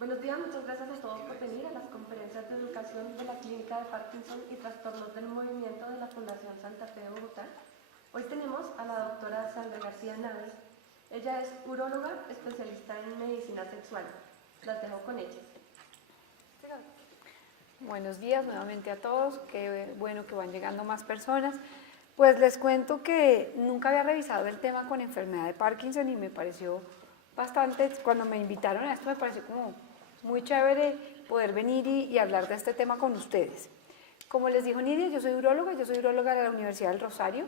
Buenos días, muchas gracias a todos por venir a las conferencias de educación de la Clínica de Parkinson y Trastornos del Movimiento de la Fundación Santa Fe de Bogotá. Hoy tenemos a la doctora Sandra García Naves. Ella es uróloga especialista en medicina sexual. Las dejo con ella. Buenos días nuevamente a todos, qué bueno que van llegando más personas. Pues les cuento que nunca había revisado el tema con enfermedad de Parkinson y me pareció bastante, cuando me invitaron a esto me pareció como muy chévere poder venir y hablar de este tema con ustedes. Como les dijo Nidia, yo soy uróloga de la Universidad del Rosario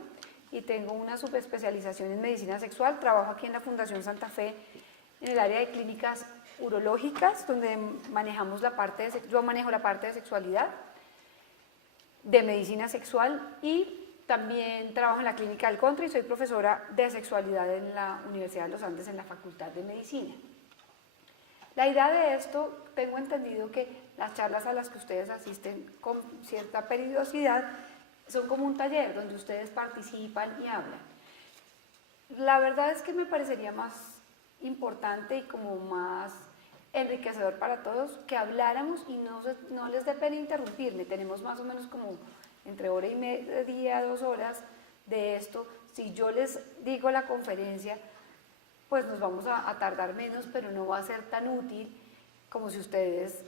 y tengo una subespecialización en medicina sexual, trabajo aquí en la Fundación Santa Fe en el área de clínicas urológicas, donde manejamos yo manejo la parte de sexualidad, de medicina sexual y también trabajo en la clínica del Contra y soy profesora de sexualidad en la Universidad de los Andes en la Facultad de Medicina. La idea de esto, tengo entendido que las charlas a las que ustedes asisten con cierta periodicidad son como un taller donde ustedes participan y hablan. La verdad es que me parecería más importante y como más enriquecedor para todos que habláramos y no les dé pena interrumpirme. Tenemos más o menos como entre hora y media, 2 horas de esto. Si yo les digo la conferencia, pues nos vamos a tardar menos, pero no va a ser tan útil como si ustedes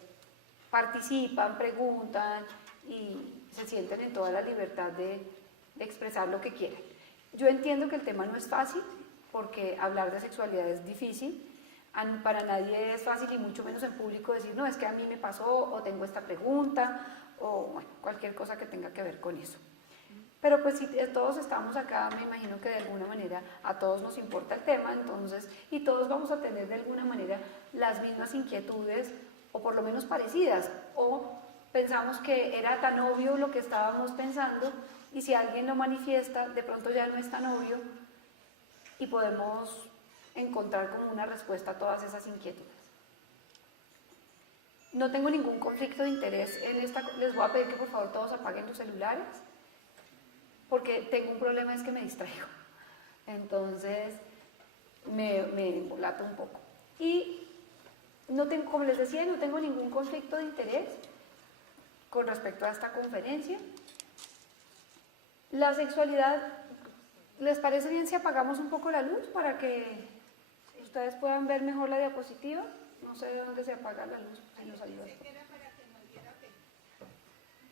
participan, preguntan y se sienten en toda la libertad de expresar lo que quieran. Yo entiendo que el tema no es fácil, porque hablar de sexualidad es difícil, para nadie es fácil y mucho menos en público decir, no, es que a mí me pasó o tengo esta pregunta o bueno, cualquier cosa que tenga que ver con eso. Pero pues si todos estamos acá, me imagino que de alguna manera a todos nos importa el tema, entonces, y todos vamos a tener de alguna manera las mismas inquietudes o por lo menos parecidas, o pensamos que era tan obvio lo que estábamos pensando y si alguien lo manifiesta, de pronto ya no es tan obvio y podemos encontrar como una respuesta a todas esas inquietudes. No tengo ningún conflicto de interés en esta, les voy a pedir que por favor todos apaguen los celulares, porque tengo un problema, es que me distraigo, entonces me embolato un poco. Y no tengo, como les decía, no tengo ningún conflicto de interés con respecto a esta conferencia. La sexualidad, ¿les parece bien si apagamos un poco la luz para que ustedes puedan ver mejor la diapositiva? No sé de dónde se apaga la luz, si nos ayuda.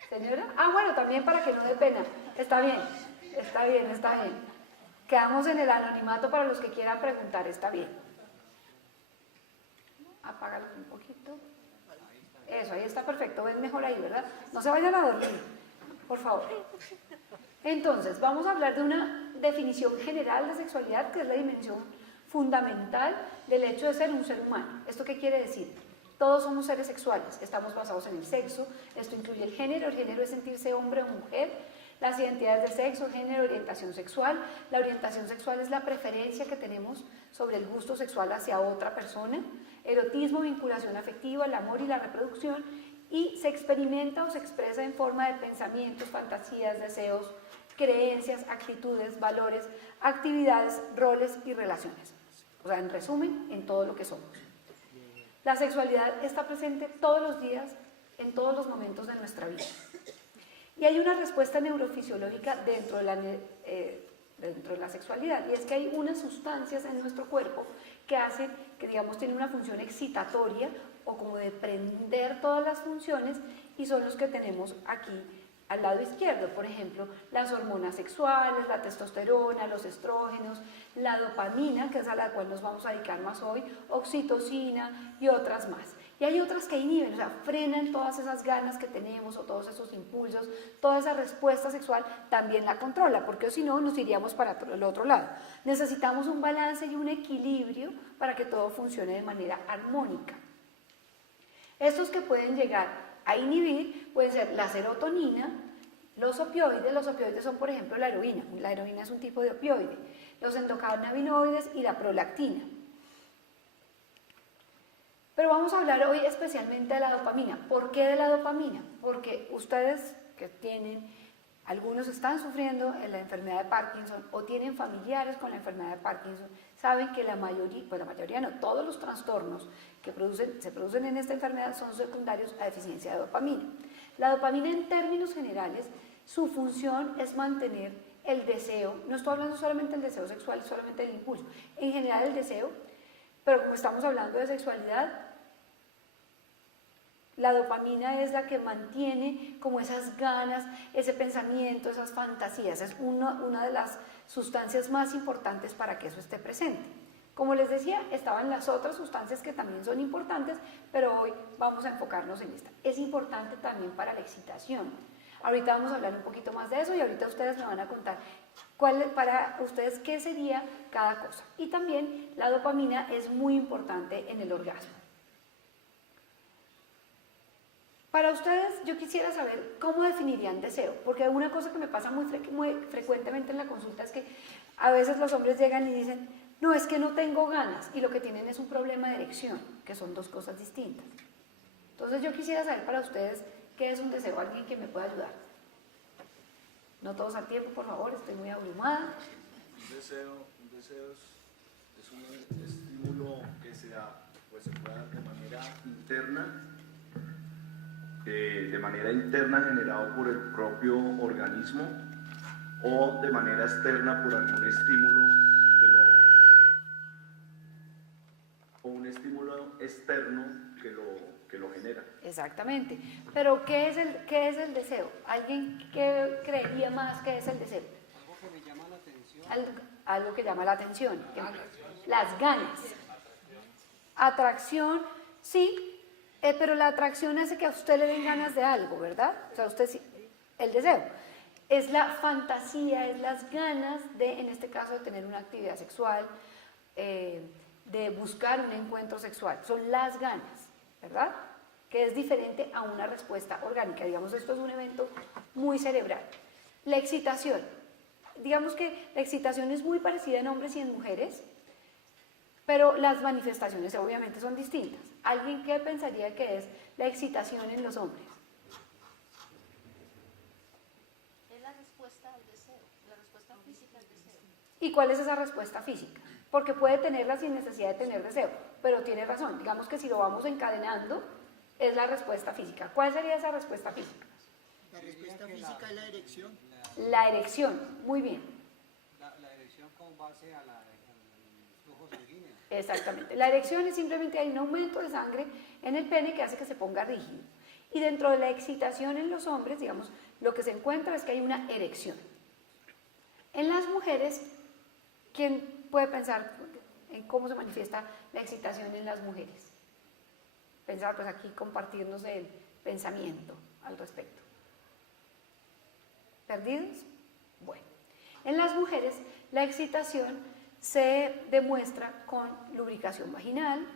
¿Señora? Ah, bueno, también para que no dé pena. Está bien, está bien, está bien. Quedamos en el anonimato para los que quieran preguntar, está bien. Apágalo un poquito. Eso, ahí está perfecto, ven mejor ahí, ¿verdad? No se vayan a dormir, por favor. Entonces, vamos a hablar de una definición general de sexualidad, que es la dimensión fundamental del hecho de ser un ser humano. ¿Esto qué quiere decir? Todos somos seres sexuales, estamos basados en el sexo, esto incluye el género es sentirse hombre o mujer, las identidades de sexo, género, orientación sexual. La orientación sexual es la preferencia que tenemos sobre el gusto sexual hacia otra persona, erotismo, vinculación afectiva, el amor y la reproducción, y se experimenta o se expresa en forma de pensamientos, fantasías, deseos, creencias, actitudes, valores, actividades, roles y relaciones. O sea, en resumen, en todo lo que somos. La sexualidad está presente todos los días, en todos los momentos de nuestra vida. Y hay una respuesta neurofisiológica dentro de la sexualidad, y es que hay unas sustancias en nuestro cuerpo que hacen, que digamos tienen una función excitatoria o como de prender todas las funciones, y son los que tenemos aquí al lado izquierdo. Por ejemplo, las hormonas sexuales, la testosterona, los estrógenos, la dopamina, que es a la cual nos vamos a dedicar más hoy, oxitocina y otras más. Y hay otras que inhiben, o sea, frenan todas esas ganas que tenemos o todos esos impulsos, toda esa respuesta sexual también la controla, porque si no nos iríamos para el otro lado. Necesitamos un balance y un equilibrio para que todo funcione de manera armónica. Estos que pueden llegar a inhibir pueden ser la serotonina, los opioides son por ejemplo la heroína es un tipo de opioide, los endocannabinoides y la prolactina. Pero vamos a hablar hoy especialmente de la dopamina. ¿Por qué de la dopamina? Porque ustedes que tienen algunos están sufriendo la enfermedad de Parkinson o tienen familiares con la enfermedad de Parkinson, saben que la mayoría no, todos los trastornos que se producen en esta enfermedad son secundarios a deficiencia de dopamina. La dopamina, en términos generales, su función es mantener el deseo, no estoy hablando solamente del deseo sexual, solamente del impulso, en general el deseo, pero como estamos hablando de sexualidad, la dopamina es la que mantiene como esas ganas, ese pensamiento, esas fantasías. Es una de las sustancias más importantes para que eso esté presente. Como les decía, estaban las otras sustancias que también son importantes, pero hoy vamos a enfocarnos en esta. Es importante también para la excitación. Ahorita vamos a hablar un poquito más de eso y ahorita ustedes me van a contar para ustedes qué sería cada cosa. Y también la dopamina es muy importante en el orgasmo. Para ustedes, yo quisiera saber cómo definirían deseo, porque una cosa que me pasa muy frecuentemente en la consulta es que a veces los hombres llegan y dicen, no, es que no tengo ganas, y lo que tienen es un problema de erección, que son dos cosas distintas. Entonces yo quisiera saber para ustedes qué es un deseo, alguien que me pueda ayudar. No todos al tiempo, por favor, estoy muy abrumada. Un deseo es un estímulo que se da, pues se puede dar de manera interna generado por el propio organismo o de manera externa por algún estímulo o un estímulo externo que lo genera. Exactamente. Pero ¿qué es el deseo? ¿Alguien que creería más que es el deseo? Algo que me llama la atención. Algo que llama la atención. Las ganas. Atracción, sí. Pero la atracción hace que a usted le den ganas de algo, ¿verdad? O sea, usted sí, el deseo. Es la fantasía, es las ganas de, en este caso, de tener una actividad sexual, de buscar un encuentro sexual. Son las ganas, ¿verdad? Que es diferente a una respuesta orgánica. Digamos, esto es un evento muy cerebral. La excitación. Digamos que la excitación es muy parecida en hombres y en mujeres, pero las manifestaciones obviamente son distintas. ¿Alguien qué pensaría que es la excitación en los hombres? Es la respuesta al deseo, la respuesta física al deseo. ¿Y cuál es esa respuesta física? Porque puede tenerla sin necesidad de tener deseo, pero tiene razón. Digamos que si lo vamos encadenando, es la respuesta física. ¿Cuál sería esa respuesta física? La respuesta física es la erección. La erección, muy bien. La erección con base al flujo sanguíneo. Exactamente. La erección es simplemente hay un aumento de sangre en el pene que hace que se ponga rígido. Y dentro de la excitación en los hombres, digamos, lo que se encuentra es que hay una erección. En las mujeres, ¿quién puede pensar en cómo se manifiesta la excitación en las mujeres? Pensar, pues aquí compartirnos el pensamiento al respecto. ¿Perdidos? Bueno. En las mujeres, la excitación se demuestra con lubricación vaginal,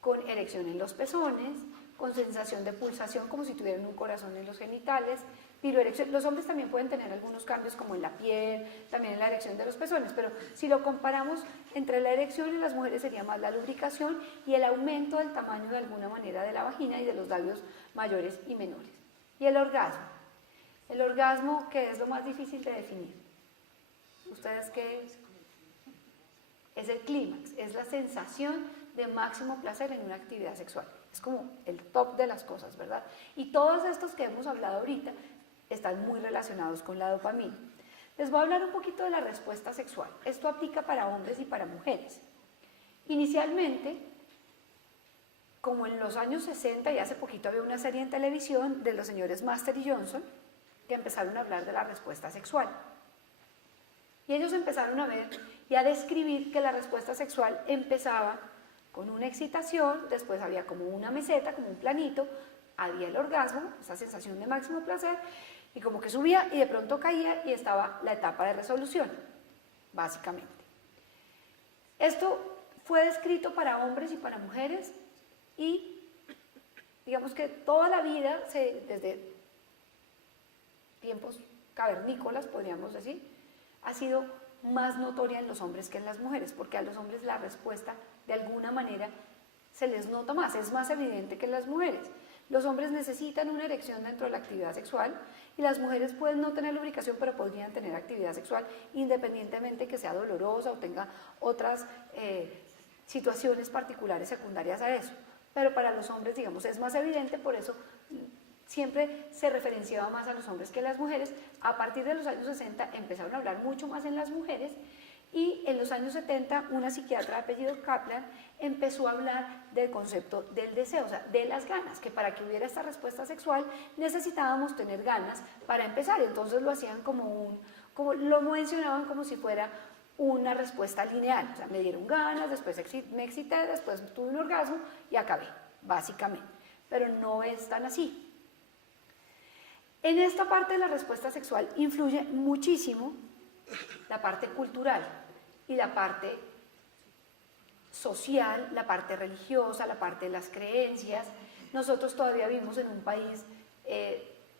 con erección en los pezones, con sensación de pulsación como si tuvieran un corazón en los genitales, piroerección. Los hombres también pueden tener algunos cambios como en la piel, también en la erección de los pezones, pero si lo comparamos entre la erección en las mujeres sería más la lubricación y el aumento del tamaño de alguna manera de la vagina y de los labios mayores y menores. Y el orgasmo. El orgasmo, ¿qué es lo más difícil de definir? ¿Ustedes qué es? Es el clímax, es la sensación de máximo placer en una actividad sexual. Es como el top de las cosas, ¿verdad? Y todos estos que hemos hablado ahorita están muy relacionados con la dopamina. Les voy a hablar un poquito de la respuesta sexual. Esto aplica para hombres y para mujeres. Inicialmente, como en los años 60 y hace poquito había una serie en televisión de los señores Master y Johnson que empezaron a hablar de la respuesta sexual. Y ellos empezaron a ver y a describir que la respuesta sexual empezaba con una excitación, después había como una meseta, como un planito, había el orgasmo, esa sensación de máximo placer, y como que subía y de pronto caía y estaba la etapa de resolución, básicamente. Esto fue descrito para hombres y para mujeres y digamos que toda la vida, desde tiempos cavernícolas podríamos decir, ha sido más notoria en los hombres que en las mujeres, porque a los hombres la respuesta de alguna manera se les nota más, es más evidente que en las mujeres. Los hombres necesitan una erección dentro de la actividad sexual y las mujeres pueden no tener lubricación, pero podrían tener actividad sexual independientemente que sea dolorosa o tenga otras situaciones particulares secundarias a eso. Pero para los hombres, digamos, es más evidente, por eso siempre se referenciaba más a los hombres que a las mujeres. A partir de los años 60 empezaron a hablar mucho más en las mujeres y en los años 70 una psiquiatra de apellido Kaplan empezó a hablar del concepto del deseo, o sea, de las ganas, que para que hubiera esta respuesta sexual necesitábamos tener ganas para empezar. Entonces lo hacían como lo mencionaban como si fuera una respuesta lineal, o sea, me dieron ganas, después me excité, después tuve un orgasmo y acabé, básicamente. Pero no es tan así. En esta parte de la respuesta sexual influye muchísimo la parte cultural y la parte social, la parte religiosa, la parte de las creencias. Nosotros todavía vivimos en un país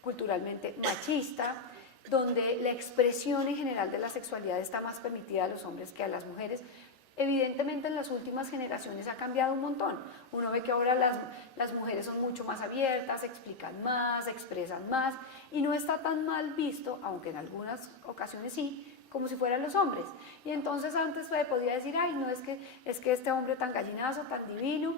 culturalmente machista, donde la expresión en general de la sexualidad está más permitida a los hombres que a las mujeres. Evidentemente en las últimas generaciones ha cambiado un montón. Uno ve que ahora las mujeres son mucho más abiertas, explican más, expresan más, y no está tan mal visto, aunque en algunas ocasiones sí, como si fueran los hombres. Y entonces antes se podía decir, ay, no, es que este hombre tan gallinazo, tan divino,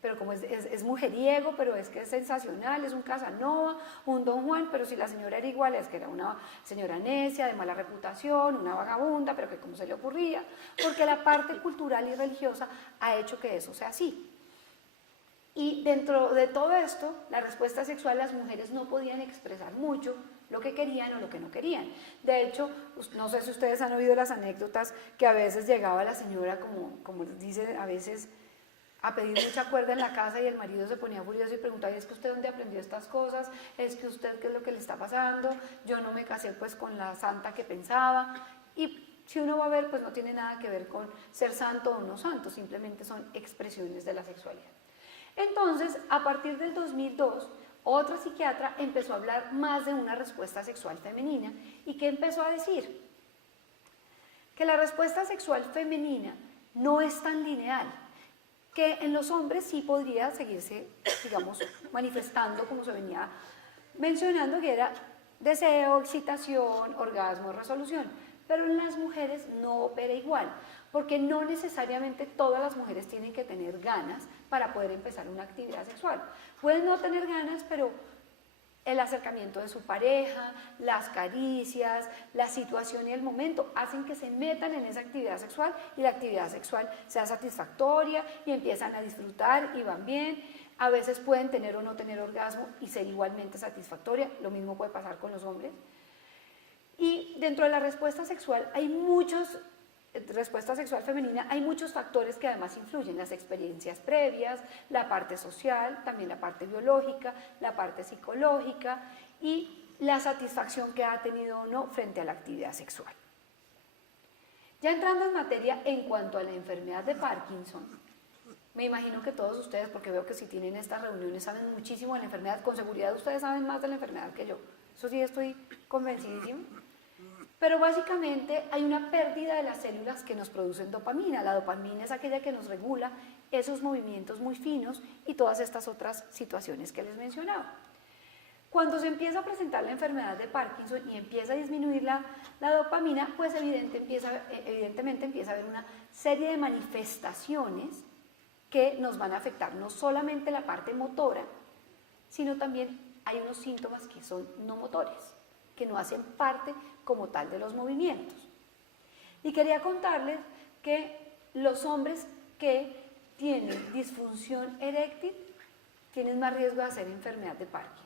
pero como es mujeriego, pero es que es sensacional, es un Casanova, un Don Juan, pero si la señora era igual, es que era una señora necia, de mala reputación, una vagabunda, pero que cómo se le ocurría, porque la parte cultural y religiosa ha hecho que eso sea así. Y dentro de todo esto, la respuesta sexual, las mujeres no podían expresar mucho lo que querían o lo que no querían. De hecho, no sé si ustedes han oído las anécdotas que a veces llegaba la señora, como les dice a veces, a pedir mucha cuerda en la casa y el marido se ponía furioso y preguntaba, ¿es que usted dónde aprendió estas cosas? ¿Es que usted qué es lo que le está pasando? Yo no me casé pues con la santa que pensaba. Y si uno va a ver, pues no tiene nada que ver con ser santo o no santo, simplemente son expresiones de la sexualidad. Entonces, a partir del 2002, otra psiquiatra empezó a hablar más de una respuesta sexual femenina. ¿Y qué empezó a decir? Que la respuesta sexual femenina no es tan lineal, que en los hombres sí podría seguirse, digamos, manifestando como se venía mencionando, que era deseo, excitación, orgasmo, resolución, pero en las mujeres no opera igual, porque no necesariamente todas las mujeres tienen que tener ganas para poder empezar una actividad sexual. Pueden no tener ganas, pero el acercamiento de su pareja, las caricias, la situación y el momento hacen que se metan en esa actividad sexual y la actividad sexual sea satisfactoria y empiezan a disfrutar y van bien. A veces pueden tener o no tener orgasmo y ser igualmente satisfactoria, lo mismo puede pasar con los hombres. Y dentro de la respuesta sexual respuesta sexual femenina, hay muchos factores que además influyen, las experiencias previas, la parte social, también la parte biológica, la parte psicológica y la satisfacción que ha tenido o no frente a la actividad sexual. Ya entrando en materia en cuanto a la enfermedad de Parkinson, me imagino que todos ustedes, porque veo que si tienen estas reuniones saben muchísimo de la enfermedad, con seguridad ustedes saben más de la enfermedad que yo, eso sí estoy convencidísima. Pero básicamente hay una pérdida de las células que nos producen dopamina. La dopamina es aquella que nos regula esos movimientos muy finos y todas estas otras situaciones que les mencionaba. Cuando se empieza a presentar la enfermedad de Parkinson y empieza a disminuir la dopamina, pues evidentemente empieza a haber una serie de manifestaciones que nos van a afectar no solamente la parte motora, sino también hay unos síntomas que son no motores, que no hacen parte como tal de los movimientos. Y quería contarles que los hombres que tienen disfunción eréctil tienen más riesgo de hacer enfermedad de Parkinson.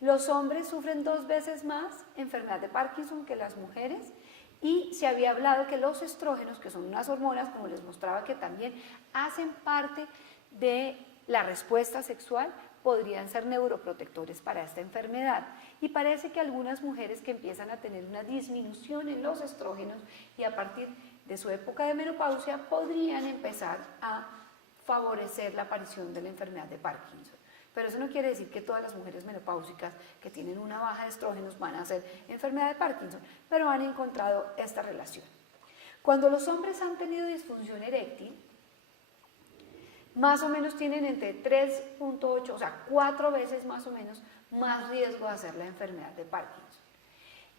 Los hombres sufren 2 veces más enfermedad de Parkinson que las mujeres y se había hablado que los estrógenos, que son unas hormonas, como les mostraba, que también hacen parte de la respuesta sexual, podrían ser neuroprotectores para esta enfermedad. Y parece que algunas mujeres que empiezan a tener una disminución en los estrógenos y a partir de su época de menopausia podrían empezar a favorecer la aparición de la enfermedad de Parkinson. Pero eso no quiere decir que todas las mujeres menopáusicas que tienen una baja de estrógenos van a hacer enfermedad de Parkinson, pero han encontrado esta relación. Cuando los hombres han tenido disfunción eréctil, más o menos tienen entre 3.8, o sea, 4 veces más o menos más riesgo de hacer la enfermedad de Parkinson.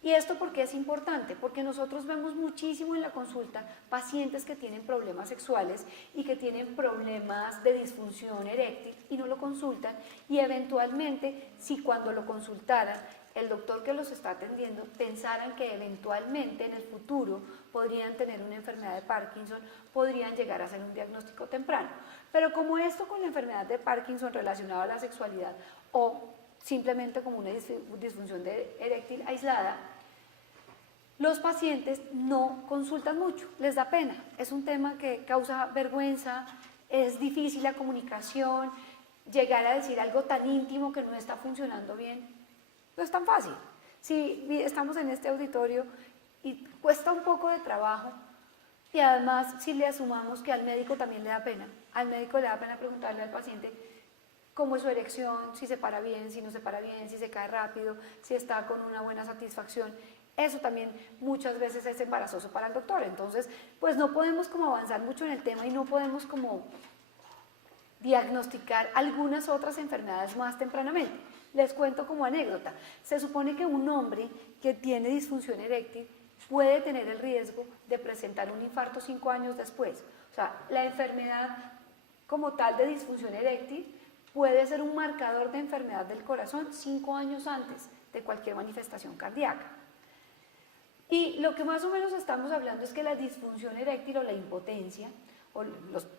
¿Y esto por qué es importante? Porque nosotros vemos muchísimo en la consulta pacientes que tienen problemas sexuales y que tienen problemas de disfunción eréctil y no lo consultan, y eventualmente, si cuando lo consultaran, el doctor que los está atendiendo pensaran que eventualmente en el futuro podrían tener una enfermedad de Parkinson, podrían llegar a hacer un diagnóstico temprano. Pero como esto con la enfermedad de Parkinson relacionada a la sexualidad o simplemente como una disfunción eréctil aislada, los pacientes no consultan mucho, les da pena. Es un tema que causa vergüenza, es difícil la comunicación, llegar a decir algo tan íntimo que no está funcionando bien, no es tan fácil. Si estamos en este auditorio y cuesta un poco de trabajo, y además si le asumamos que al médico también le da pena, al médico le da pena preguntarle al paciente cómo es su erección, si se para bien, si no se para bien, si se cae rápido, si está con una buena satisfacción. Eso también muchas veces es embarazoso para el doctor. Entonces, pues no podemos como avanzar mucho en el tema y no podemos como diagnosticar algunas otras enfermedades más tempranamente. Les cuento como anécdota. Se supone que un hombre que tiene disfunción eréctil puede tener el riesgo de presentar un infarto 5 años después. O sea, la enfermedad como tal de disfunción eréctil puede ser un marcador de enfermedad del corazón 5 años antes de cualquier manifestación cardíaca. Y lo que más o menos estamos hablando es que la disfunción eréctil o la impotencia,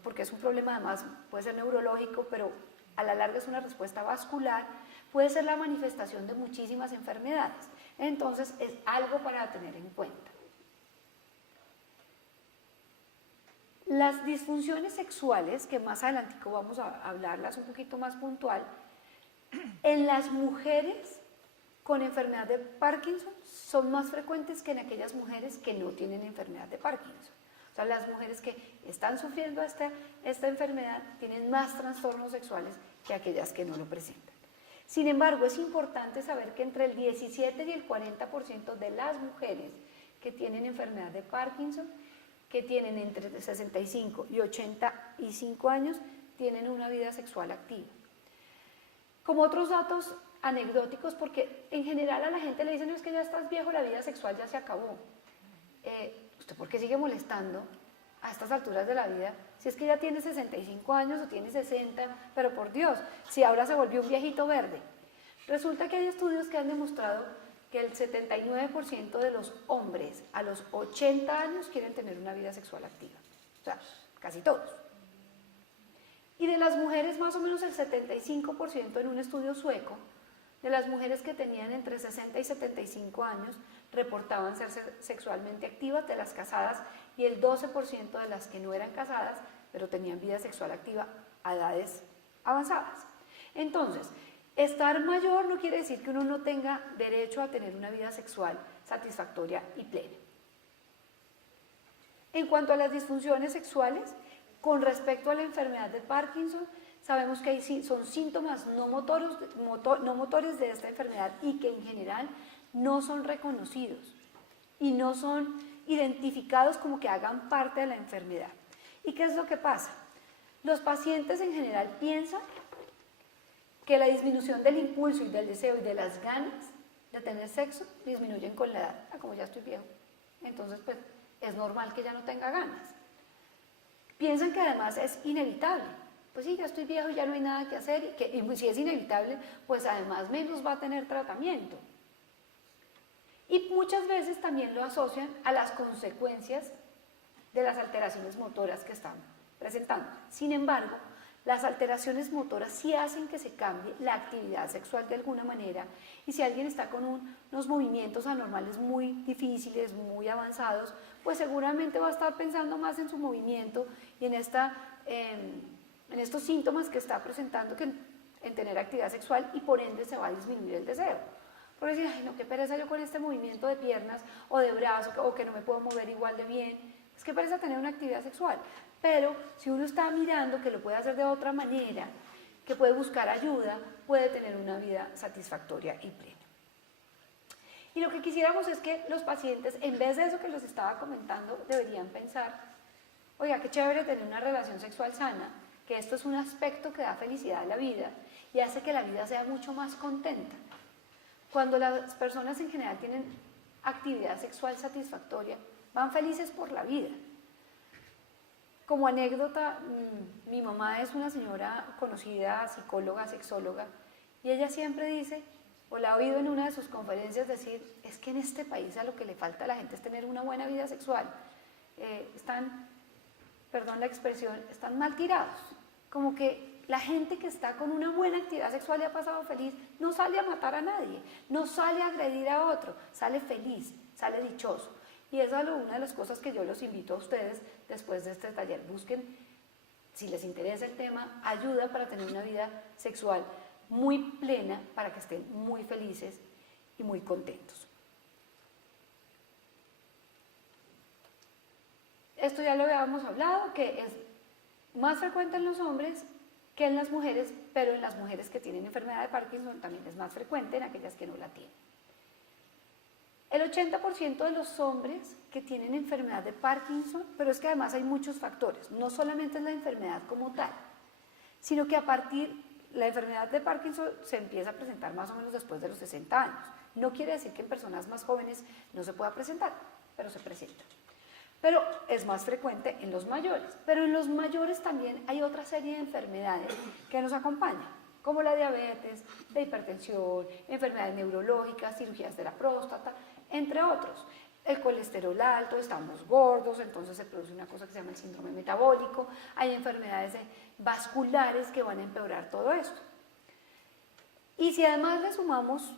porque es un problema además, puede ser neurológico, pero a la larga es una respuesta vascular, puede ser la manifestación de muchísimas enfermedades. Entonces es algo para tener en cuenta. Las disfunciones sexuales, que más adelante vamos a hablarlas un poquito más puntual, en las mujeres con enfermedad de Parkinson son más frecuentes que en aquellas mujeres que no tienen enfermedad de Parkinson. O sea, las mujeres que están sufriendo esta enfermedad tienen más trastornos sexuales que aquellas que no lo presentan. Sin embargo, es importante saber que entre el 17 y el 40% de las mujeres que tienen enfermedad de Parkinson, que tienen entre 65 y 85 años, tienen una vida sexual activa. Como otros datos anecdóticos, porque en general a la gente le dicen, no, es que ya estás viejo, la vida sexual ya se acabó. ¿Usted por qué sigue molestando a estas alturas de la vida? Si es que ya tiene 65 años o tiene 60, pero por Dios, si ahora se volvió un viejito verde. Resulta que hay estudios que han demostrado que el 79% de los hombres a los 80 años quieren tener una vida sexual activa. O sea, casi todos. Y de las mujeres, más o menos el 75% en un estudio sueco, de las mujeres que tenían entre 60 y 75 años, reportaban ser sexualmente activas, de las casadas, y el 12% de las que no eran casadas, pero tenían vida sexual activa a edades avanzadas. Entonces, estar mayor no quiere decir que uno no tenga derecho a tener una vida sexual satisfactoria y plena. En cuanto a las disfunciones sexuales, con respecto a la enfermedad de Parkinson, sabemos que son síntomas no motores de esta enfermedad y que en general no son reconocidos y no son identificados como que hagan parte de la enfermedad. ¿Y qué es lo que pasa? Los pacientes en general piensan que la disminución del impulso y del deseo y de las ganas de tener sexo disminuyen con la edad. Como ya estoy viejo, entonces pues es normal que ya no tenga ganas. Piensan que además es inevitable. Pues sí, ya estoy viejo y ya no hay nada que hacer, y si es inevitable, pues además menos va a tener tratamiento. Y muchas veces también lo asocian a las consecuencias de las alteraciones motoras que están presentando. Sin embargo, las alteraciones motoras sí hacen que se cambie la actividad sexual de alguna manera, y si alguien está con unos movimientos anormales muy difíciles, muy avanzados, pues seguramente va a estar pensando más en su movimiento y en estos síntomas que está presentando que en tener actividad sexual, y por ende se va a disminuir el deseo. Por decir, ay no, qué pereza yo con este movimiento de piernas o de brazos, o que no me puedo mover igual de bien, es que pereza tener una actividad sexual. Pero si uno está mirando que lo puede hacer de otra manera, que puede buscar ayuda, puede tener una vida satisfactoria y plena. Y lo que quisiéramos es que los pacientes, en vez de eso que les estaba comentando, deberían pensar, oiga, qué chévere tener una relación sexual sana, que esto es un aspecto que da felicidad a la vida y hace que la vida sea mucho más contenta. Cuando las personas en general tienen actividad sexual satisfactoria, van felices por la vida. Como anécdota, mi mamá es una señora conocida, psicóloga, sexóloga, y ella siempre dice, o la he oído en una de sus conferencias decir, es que en este país a lo que le falta a la gente es tener una buena vida sexual. Están, perdón la expresión, están mal tirados. Como que la gente que está con una buena actividad sexual y ha pasado feliz, no sale a matar a nadie, no sale a agredir a otro, sale feliz, sale dichoso. Y esa es una de las cosas que yo los invito a ustedes después de este taller. Busquen, si les interesa el tema, ayuda para tener una vida sexual muy plena, para que estén muy felices y muy contentos. Esto ya lo habíamos hablado, que es más frecuente en los hombres que en las mujeres, pero en las mujeres que tienen enfermedad de Parkinson también es más frecuente en aquellas que no la tienen. El 80% de los hombres que tienen enfermedad de Parkinson, pero es que además hay muchos factores, no solamente es la enfermedad como tal, sino que la enfermedad de Parkinson se empieza a presentar más o menos después de los 60 años. No quiere decir que en personas más jóvenes no se pueda presentar, pero se presenta. Pero es más frecuente en los mayores. Pero en los mayores también hay otra serie de enfermedades que nos acompañan, como la diabetes, la hipertensión, enfermedades neurológicas, cirugías de la próstata, entre otros. El colesterol alto, estamos gordos, entonces se produce una cosa que se llama el síndrome metabólico, hay enfermedades vasculares que van a empeorar todo esto. Y si además le sumamos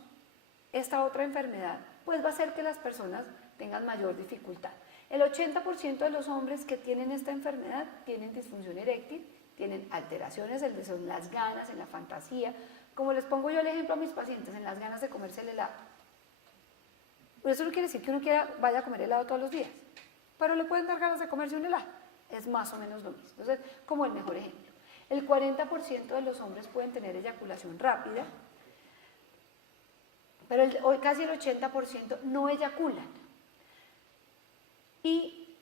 esta otra enfermedad, pues va a hacer que las personas tengan mayor dificultad. El 80% de los hombres que tienen esta enfermedad tienen disfunción eréctil, tienen alteraciones del deseo, en las ganas, en la fantasía, como les pongo yo el ejemplo a mis pacientes, en las ganas de comerse el helado. Pero eso no quiere decir que uno vaya a comer helado todos los días, pero le pueden dar ganas de comerse un helado, es más o menos lo mismo. Entonces, como el mejor ejemplo. El 40% de los hombres pueden tener eyaculación rápida, pero hoy casi el 80% no eyaculan. Y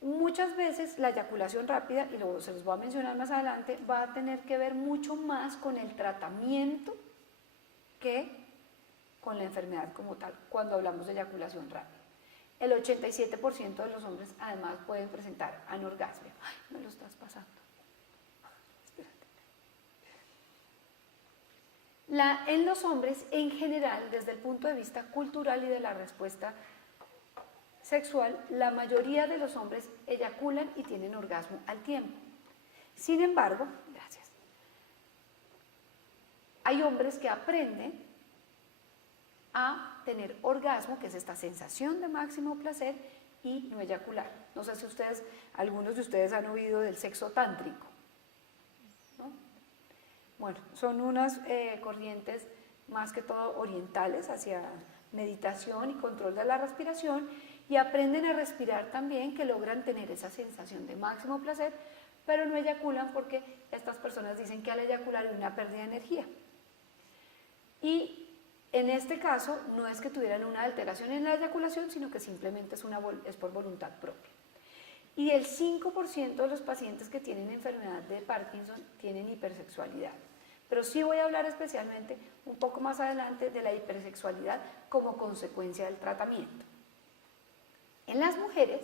muchas veces la eyaculación rápida, y se los voy a mencionar más adelante, va a tener que ver mucho más con el tratamiento que con la enfermedad como tal, cuando hablamos de eyaculación rápida. El 87% de los hombres además pueden presentar anorgasmia. Ay, me lo estás pasando. Espérate. En los hombres, en general, desde el punto de vista cultural y de la respuesta sexual, la mayoría de los hombres eyaculan y tienen orgasmo al tiempo. Sin embargo, gracias, hay hombres que aprenden a tener orgasmo, que es esta sensación de máximo placer, y no eyacular. No sé si algunos de ustedes han oído del sexo tántrico, ¿no? Bueno, son unas corrientes más que todo orientales hacia meditación y control de la respiración, y aprenden a respirar también, que logran tener esa sensación de máximo placer, pero no eyaculan porque estas personas dicen que al eyacular hay una pérdida de energía. Y en este caso no es que tuvieran una alteración en la eyaculación, sino que simplemente es por voluntad propia. Y el 5% de los pacientes que tienen enfermedad de Parkinson tienen hipersexualidad. Pero sí voy a hablar especialmente un poco más adelante de la hipersexualidad como consecuencia del tratamiento. En las mujeres,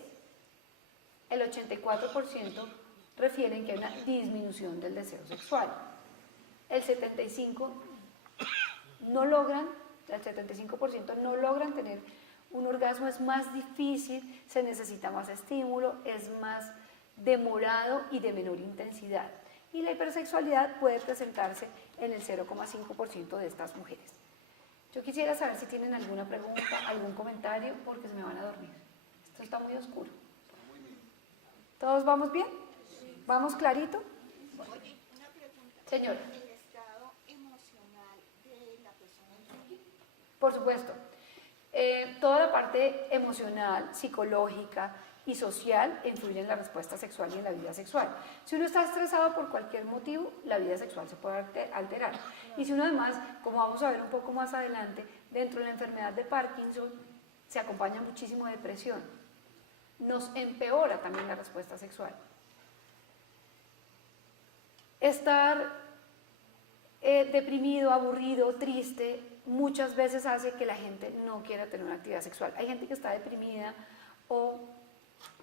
el 84% refieren que hay una disminución del deseo sexual. El 75% no logran tener un orgasmo, es más difícil, se necesita más estímulo, es más demorado y de menor intensidad. Y la hipersexualidad puede presentarse en el 0,5% de estas mujeres. Yo quisiera saber si tienen alguna pregunta, algún comentario, porque se me van a dormir. Esto está muy oscuro. ¿Todos vamos bien? ¿Vamos clarito? Oye, una pregunta. Señora. ¿El estado emocional de la persona influye? Por supuesto. Toda la parte emocional, psicológica y social influye en la respuesta sexual y en la vida sexual. Si uno está estresado por cualquier motivo, la vida sexual se puede alterar. Y si uno además, como vamos a ver un poco más adelante, dentro de la enfermedad de Parkinson, se acompaña muchísimo de depresión, nos empeora también la respuesta sexual. Estar deprimido, aburrido, triste, muchas veces hace que la gente no quiera tener una actividad sexual. Hay gente que está deprimida o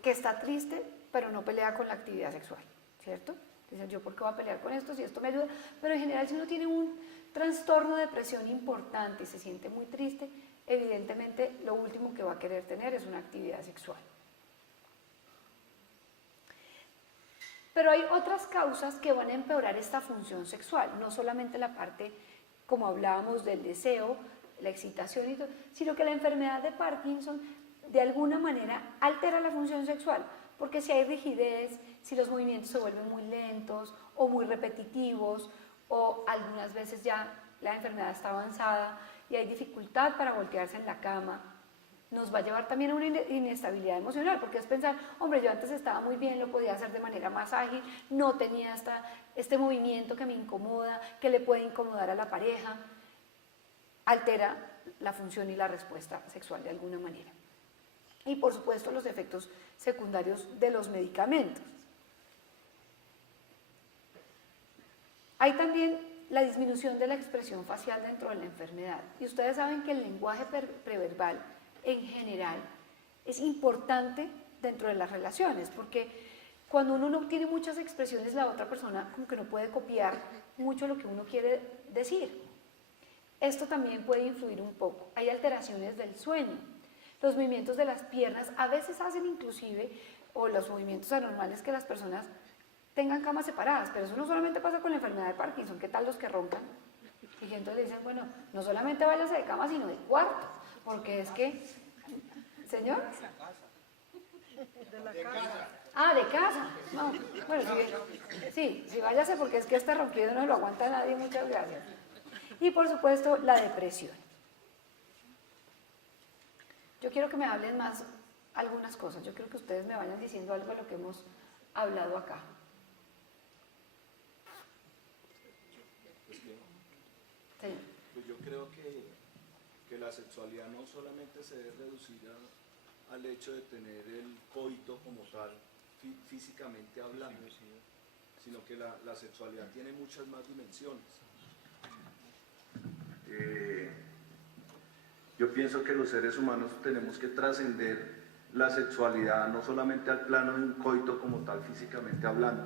que está triste, pero no pelea con la actividad sexual, ¿cierto? Dicen, ¿yo por qué voy a pelear con esto si esto me ayuda? Pero en general, si uno tiene un trastorno de depresión importante y se siente muy triste, evidentemente lo último que va a querer tener es una actividad sexual. Pero hay otras causas que van a empeorar esta función sexual, no solamente la parte, como hablábamos, del deseo, la excitación y todo, sino que la enfermedad de Parkinson de alguna manera altera la función sexual, porque si hay rigidez, si los movimientos se vuelven muy lentos o muy repetitivos, o algunas veces ya la enfermedad está avanzada y hay dificultad para voltearse en la cama, nos va a llevar también a una inestabilidad emocional, porque es pensar, hombre, yo antes estaba muy bien, lo podía hacer de manera más ágil, no tenía este movimiento que me incomoda, que le puede incomodar a la pareja, altera la función y la respuesta sexual de alguna manera. Y por supuesto los efectos secundarios de los medicamentos. Hay también la disminución de la expresión facial dentro de la enfermedad. Y ustedes saben que el lenguaje preverbal en general es importante dentro de las relaciones, porque cuando uno no tiene muchas expresiones, la otra persona como que no puede copiar mucho lo que uno quiere decir. Esto también puede influir un poco. Hay alteraciones del sueño. Los movimientos de las piernas a veces hacen inclusive, o los movimientos anormales, que las personas tengan camas separadas, pero eso no solamente pasa con la enfermedad de Parkinson. ¿Qué tal los que roncan? Y entonces le dicen, bueno, no solamente váyase de cama, sino de cuarto, porque es que, ¿señor? De casa. Ah, de casa. No, bueno, sí, váyase, porque es que este ronquido no lo aguanta nadie, muchas gracias. Y por supuesto, la depresión. Yo quiero que me hablen más algunas cosas, yo quiero que ustedes me vayan diciendo algo de lo que hemos hablado acá. Sí. Pues yo creo que la sexualidad no solamente se debe reducir al hecho de tener el coito como tal, físicamente hablando, sino que la sexualidad tiene muchas más dimensiones. Yo pienso que los seres humanos tenemos que trascender la sexualidad no solamente al plano de un coito como tal, físicamente hablando,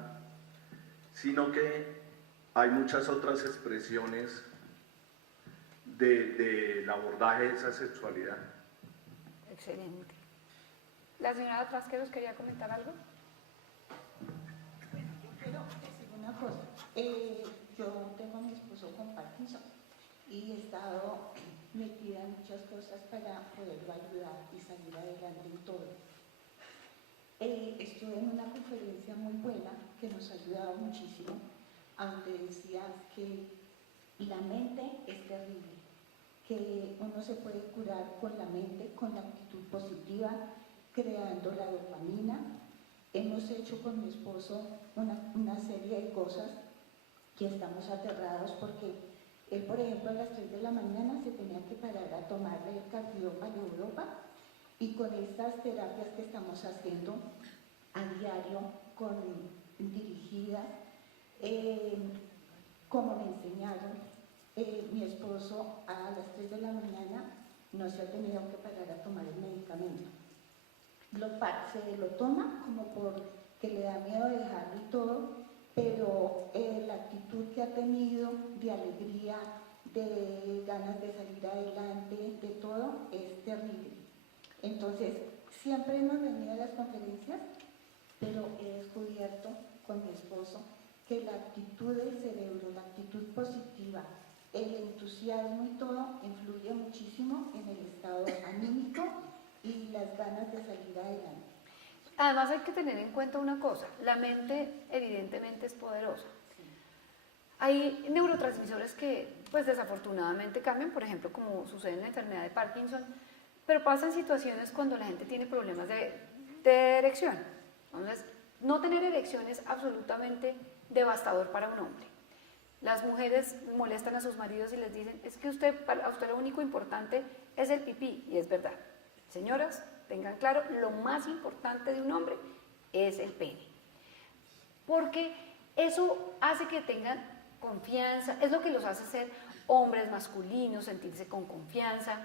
sino que hay muchas otras expresiones del abordaje de esa sexualidad. Excelente. ¿La señora Trasqueros quería comentar algo? Bueno, yo quiero decir una cosa. Yo tengo a mi esposo con Parkinson y he estado metida en muchas cosas para poderlo ayudar y salir adelante en todo. Estuve en una conferencia muy buena que nos ha ayudado muchísimo, donde decía que la mente es terrible, que uno se puede curar con la mente, con la actitud positiva, creando la dopamina. Hemos hecho con mi esposo una serie de cosas que estamos aterrados porque él, por ejemplo, a las 3 de la mañana se tenía que parar a tomarle el cardiópano a Europa, y con estas terapias que estamos haciendo a diario, dirigidas, como me enseñaron, mi esposo a las 3 de la mañana no se ha tenido que parar a tomar el medicamento. Se lo toma como porque le da miedo dejarlo y todo, pero la actitud que ha tenido de alegría, de ganas de salir adelante, de todo, es terrible. Entonces, siempre hemos venido a las conferencias, pero he descubierto con mi esposo que la actitud del cerebro, la actitud positiva, el entusiasmo y todo influye muchísimo en el estado anímico y las ganas de salir adelante. Además hay que tener en cuenta una cosa, la mente evidentemente es poderosa. Hay neurotransmisores que pues desafortunadamente cambian, por ejemplo como sucede en la enfermedad de Parkinson, pero pasan situaciones cuando la gente tiene problemas de erección. Entonces, no tener erección es absolutamente devastador para un hombre. Las mujeres molestan a sus maridos y les dicen, es que para usted lo único importante es el pipí, y es verdad. Señoras, tengan claro, lo más importante de un hombre es el pene. Porque Eso hace que tengan confianza, es lo que los hace ser hombres masculinos, sentirse con confianza.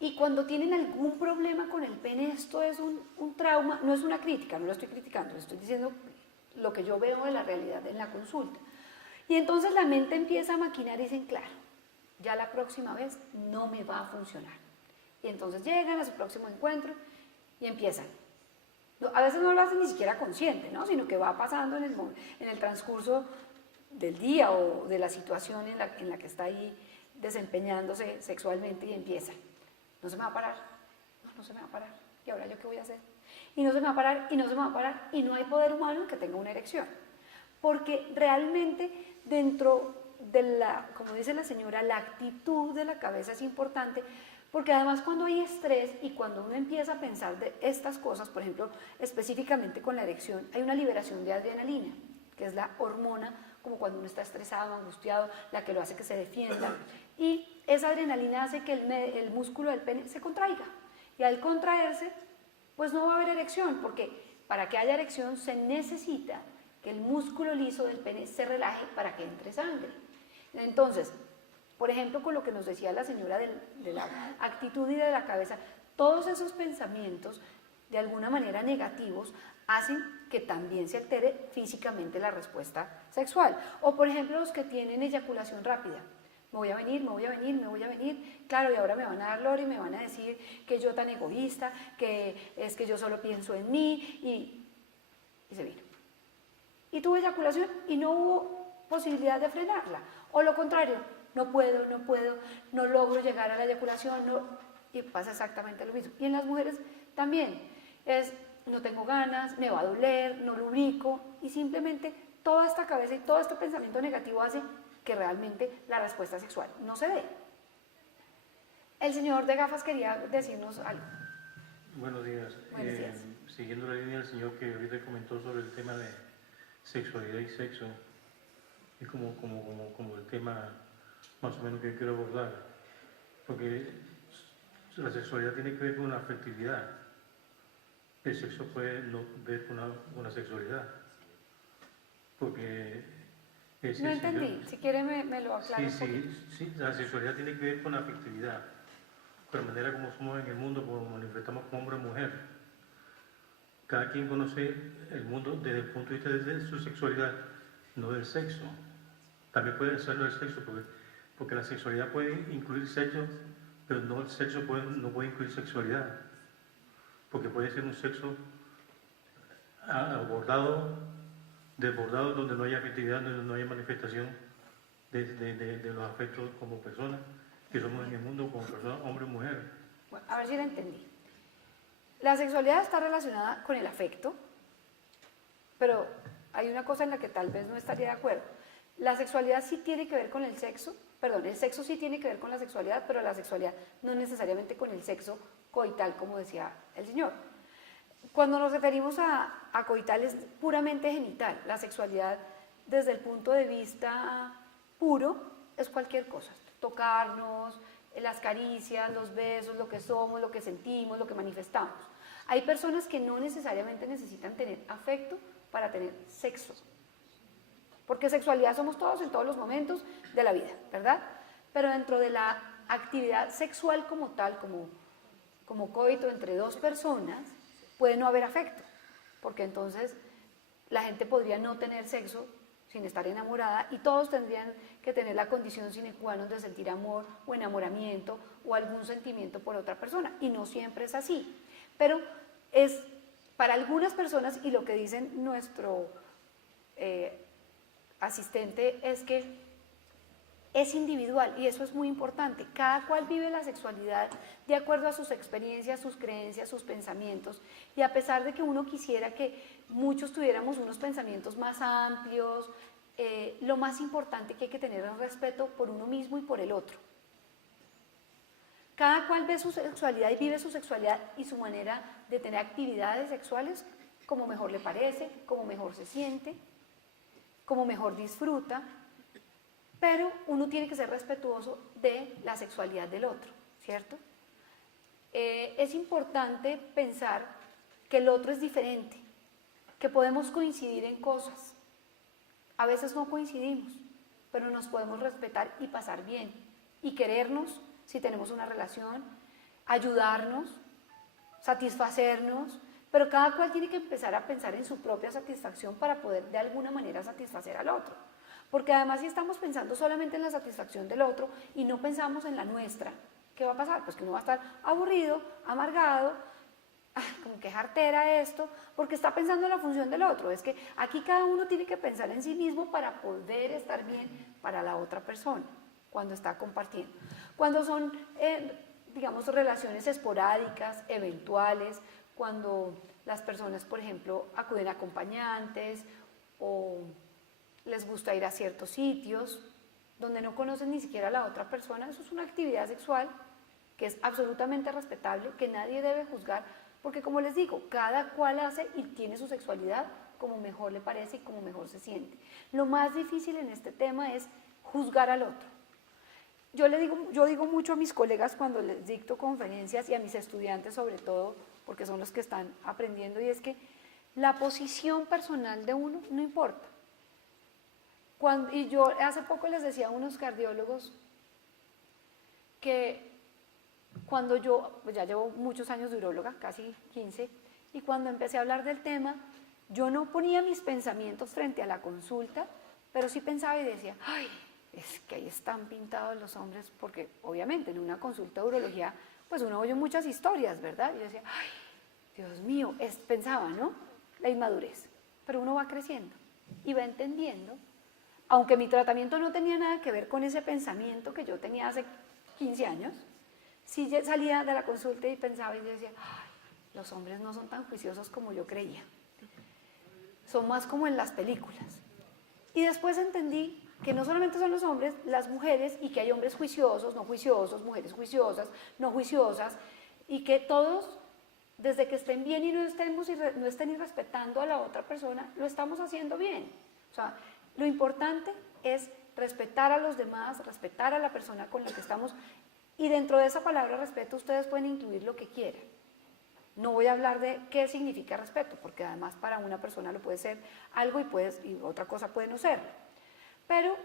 Y cuando tienen algún problema con el pene, esto es un trauma, no es una crítica, no lo estoy criticando, estoy diciendo lo que yo veo de la realidad en la consulta. Y entonces la mente empieza a maquinar y dicen, claro, ya la próxima vez no me va a funcionar. Y entonces llegan a su próximo encuentro y empiezan. A veces no lo hacen ni siquiera consciente, ¿no? Sino que va pasando en el transcurso del día o de la situación en la que está ahí desempeñándose sexualmente y empiezan. No se me va a parar, no se me va a parar. ¿Y ahora yo qué voy a hacer? Y no se me va a parar, y no se me va a parar, y no hay poder humano que tenga una erección. Porque realmente dentro de la, como dice la señora, la actitud de la cabeza es importante, porque además cuando hay estrés y cuando uno empieza a pensar de estas cosas, por ejemplo, específicamente con la erección, hay una liberación de adrenalina, que es la hormona, como cuando uno está estresado, angustiado, la que lo hace que se defienda. Y esa adrenalina hace que el músculo del pene se contraiga. Y al contraerse, pues no va a haber erección, porque para que haya erección se necesita que el músculo liso del pene se relaje para que entre sangre. Entonces, por ejemplo, con lo que nos decía la señora de la actitud y de la cabeza, todos esos pensamientos, de alguna manera negativos, hacen que también se altere físicamente la respuesta sexual. O, por ejemplo, los que tienen eyaculación rápida. Me voy a venir, me voy a venir, me voy a venir. Claro, y ahora me van a dar lore y me van a decir que yo tan egoísta, que es que yo solo pienso en mí, y se vino. Y tuve eyaculación y no hubo posibilidad de frenarla. O lo contrario, no puedo, no logro llegar a la eyaculación, y pasa exactamente lo mismo. Y en las mujeres también, no tengo ganas, me va a doler, no lubrico, y simplemente toda esta cabeza y todo este pensamiento negativo hace que realmente la respuesta sexual no se dé. El señor de gafas quería decirnos algo. Buenos días. Buenos días. Siguiendo la línea del señor que ahorita comentó sobre el tema de sexualidad y sexo, es como el tema más o menos que yo quiero abordar, porque la sexualidad tiene que ver con una afectividad. El sexo puede no ver con una sexualidad, porque no entendí, si quiere me lo aclaro. Sí, la sexualidad tiene que ver con la afectividad, con la manera como somos en el mundo, como manifestamos como hombre o mujer. Cada quien conoce el mundo desde el punto de vista de su sexualidad, no del sexo. También puede serlo del sexo, porque la sexualidad puede incluir sexo, pero no el sexo no puede incluir sexualidad, porque puede ser un sexo desbordado, donde no haya afectividad, donde no haya manifestación de los afectos como personas que somos en el mundo, como personas, hombre y mujer. Bueno, a ver si la entendí. La sexualidad está relacionada con el afecto, pero hay una cosa en la que tal vez no estaría de acuerdo. La sexualidad sí tiene que ver con el sexo, el sexo sí tiene que ver con la sexualidad, pero la sexualidad no necesariamente con el sexo coital, como decía el señor. Cuando nos referimos a coital es puramente genital. La sexualidad, desde el punto de vista puro, es cualquier cosa. Tocarnos, las caricias, los besos, lo que somos, lo que sentimos, lo que manifestamos. Hay personas que no necesariamente necesitan tener afecto para tener sexo. Porque sexualidad somos todos en todos los momentos de la vida, ¿verdad? Pero dentro de la actividad sexual como tal, como coito entre dos personas, puede no haber afecto, porque entonces la gente podría no tener sexo sin estar enamorada y todos tendrían que tener la condición sine qua non de sentir amor o enamoramiento o algún sentimiento por otra persona, y no siempre es así. Pero es para algunas personas, y lo que dicen nuestro asistente es que es individual, y eso es muy importante. Cada cual vive la sexualidad de acuerdo a sus experiencias, sus creencias, sus pensamientos, y a pesar de que uno quisiera que muchos tuviéramos unos pensamientos más amplios, lo más importante que hay que tener es respeto por uno mismo y por el otro. Cada cual ve su sexualidad y vive su sexualidad y su manera de tener actividades sexuales como mejor le parece, como mejor se siente, como mejor disfruta, pero uno tiene que ser respetuoso de la sexualidad del otro, ¿cierto? Es importante pensar que el otro es diferente, que podemos coincidir en cosas. A veces no coincidimos, pero nos podemos respetar y pasar bien, y querernos si tenemos una relación, ayudarnos, satisfacernos, pero cada cual tiene que empezar a pensar en su propia satisfacción para poder de alguna manera satisfacer al otro. Porque además si estamos pensando solamente en la satisfacción del otro y no pensamos en la nuestra, ¿qué va a pasar? Pues que uno va a estar aburrido, amargado, como que jartera esto, porque está pensando en la función del otro. Es que aquí cada uno tiene que pensar en sí mismo para poder estar bien para la otra persona cuando está compartiendo. Cuando son, digamos, relaciones esporádicas, eventuales, cuando las personas, por ejemplo, acuden a acompañantes o les gusta ir a ciertos sitios donde no conocen ni siquiera a la otra persona, eso es una actividad sexual que es absolutamente respetable, que nadie debe juzgar, porque como les digo, cada cual hace y tiene su sexualidad como mejor le parece y como mejor se siente. Lo más difícil en este tema es juzgar al otro. Yo digo mucho a mis colegas cuando les dicto conferencias y a mis estudiantes sobre todo, porque son los que están aprendiendo, y es que la posición personal de uno no importa. Y yo hace poco les decía a unos cardiólogos que cuando yo, pues ya llevo muchos años de uróloga, casi 15, y cuando empecé a hablar del tema, yo no ponía mis pensamientos frente a la consulta, pero sí pensaba y decía, ay, es que ahí están pintados los hombres, porque obviamente en una consulta de urología, pues uno oye muchas historias, ¿verdad? Y yo decía, ay, Dios mío, pensaba, ¿no? La inmadurez. Pero uno va creciendo y va entendiendo, aunque mi tratamiento no tenía nada que ver con ese pensamiento que yo tenía hace 15 años, sí salía de la consulta y pensaba y decía, ay, los hombres no son tan juiciosos como yo creía. Son más como en las películas. Y después entendí que no solamente son los hombres, las mujeres, y que hay hombres juiciosos, no juiciosos, mujeres juiciosas, no juiciosas, y que todos, desde que estén bien y no estén irrespetando a la otra persona, lo estamos haciendo bien. O sea, lo importante es respetar a los demás, respetar a la persona con la que estamos, y dentro de esa palabra respeto ustedes pueden incluir lo que quieran. No voy a hablar de qué significa respeto, porque además para una persona lo puede ser algo y otra cosa puede no serlo. Pero,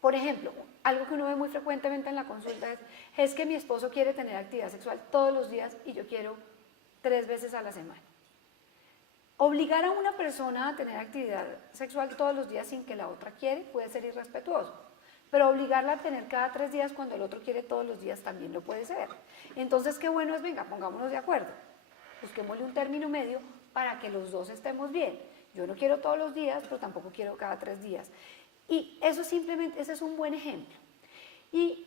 por ejemplo, algo que uno ve muy frecuentemente en la consulta es que mi esposo quiere tener actividad sexual todos los días y yo quiero 3 veces a la semana. Obligar a una persona a tener actividad sexual todos los días sin que la otra quiere puede ser irrespetuoso, pero obligarla a tener cada 3 días cuando el otro quiere todos los días también lo puede ser. Entonces, qué bueno es, venga, pongámonos de acuerdo, busquémosle un término medio para que los dos estemos bien. Yo no quiero todos los días, pero tampoco quiero cada 3 días. Y eso simplemente, ese es un buen ejemplo. Y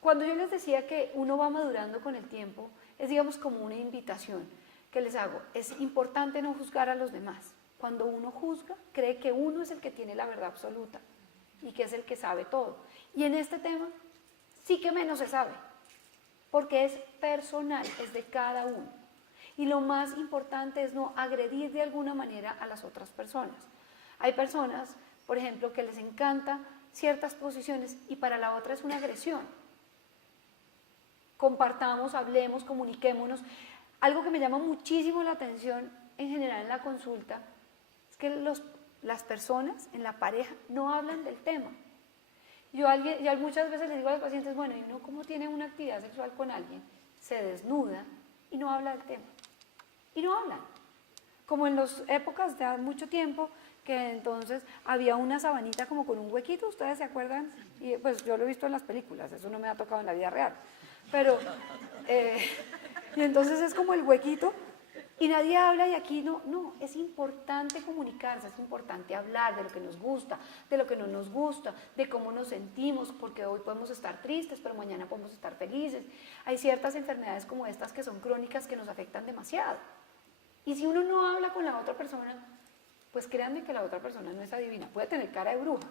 cuando yo les decía que uno va madurando con el tiempo, es digamos como una invitación que les hago. Es importante no juzgar a los demás. Cuando uno juzga, cree que uno es el que tiene la verdad absoluta y que es el que sabe todo. Y en este tema sí que menos se sabe, porque es personal, es de cada uno. Y lo más importante es no agredir de alguna manera a las otras personas. Hay personas, por ejemplo, que les encanta ciertas posiciones y para la otra es una agresión. Compartamos, hablemos, comuniquémonos. Algo que me llama muchísimo la atención en general en la consulta es que las personas en la pareja no hablan del tema. Yo muchas veces les digo a los pacientes, bueno, ¿y uno cómo tiene una actividad sexual con alguien? Se desnuda y no habla del tema. Y no hablan. Como en las épocas de hace mucho tiempo, que entonces había una sabanita como con un huequito, ¿ustedes se acuerdan? Y pues yo lo he visto en las películas, eso no me ha tocado en la vida real. Pero, y entonces es como el huequito, y nadie habla, y aquí no, es importante comunicarse, es importante hablar de lo que nos gusta, de lo que no nos gusta, de cómo nos sentimos, porque hoy podemos estar tristes, pero mañana podemos estar felices. Hay ciertas enfermedades como estas que son crónicas que nos afectan demasiado. Y si uno no habla con la otra persona, pues créanme que la otra persona no es adivina. Puede tener cara de bruja,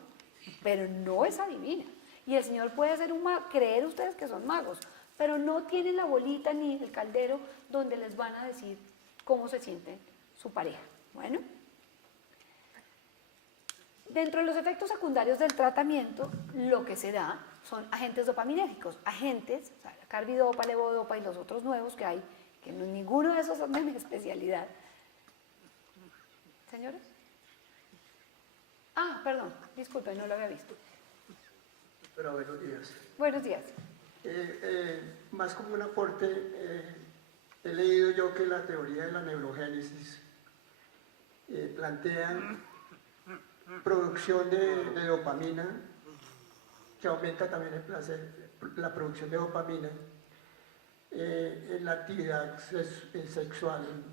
pero no es adivina. Y el Señor puede ser un mago, creer ustedes que son magos, pero no tienen la bolita ni el caldero donde les van a decir cómo se siente su pareja. Bueno, dentro de los efectos secundarios del tratamiento, lo que se da son agentes dopaminérgicos, agentes, o sea, la carbidopa, levodopa y los otros nuevos que hay, que ninguno de esos son de mi especialidad, señores? Ah, perdón, disculpen, no lo había visto. Pero buenos días. Buenos días. Más como un aporte, he leído yo que la teoría de la neurogénesis plantea producción de dopamina, que aumenta también el placer, la producción de dopamina en la actividad sexual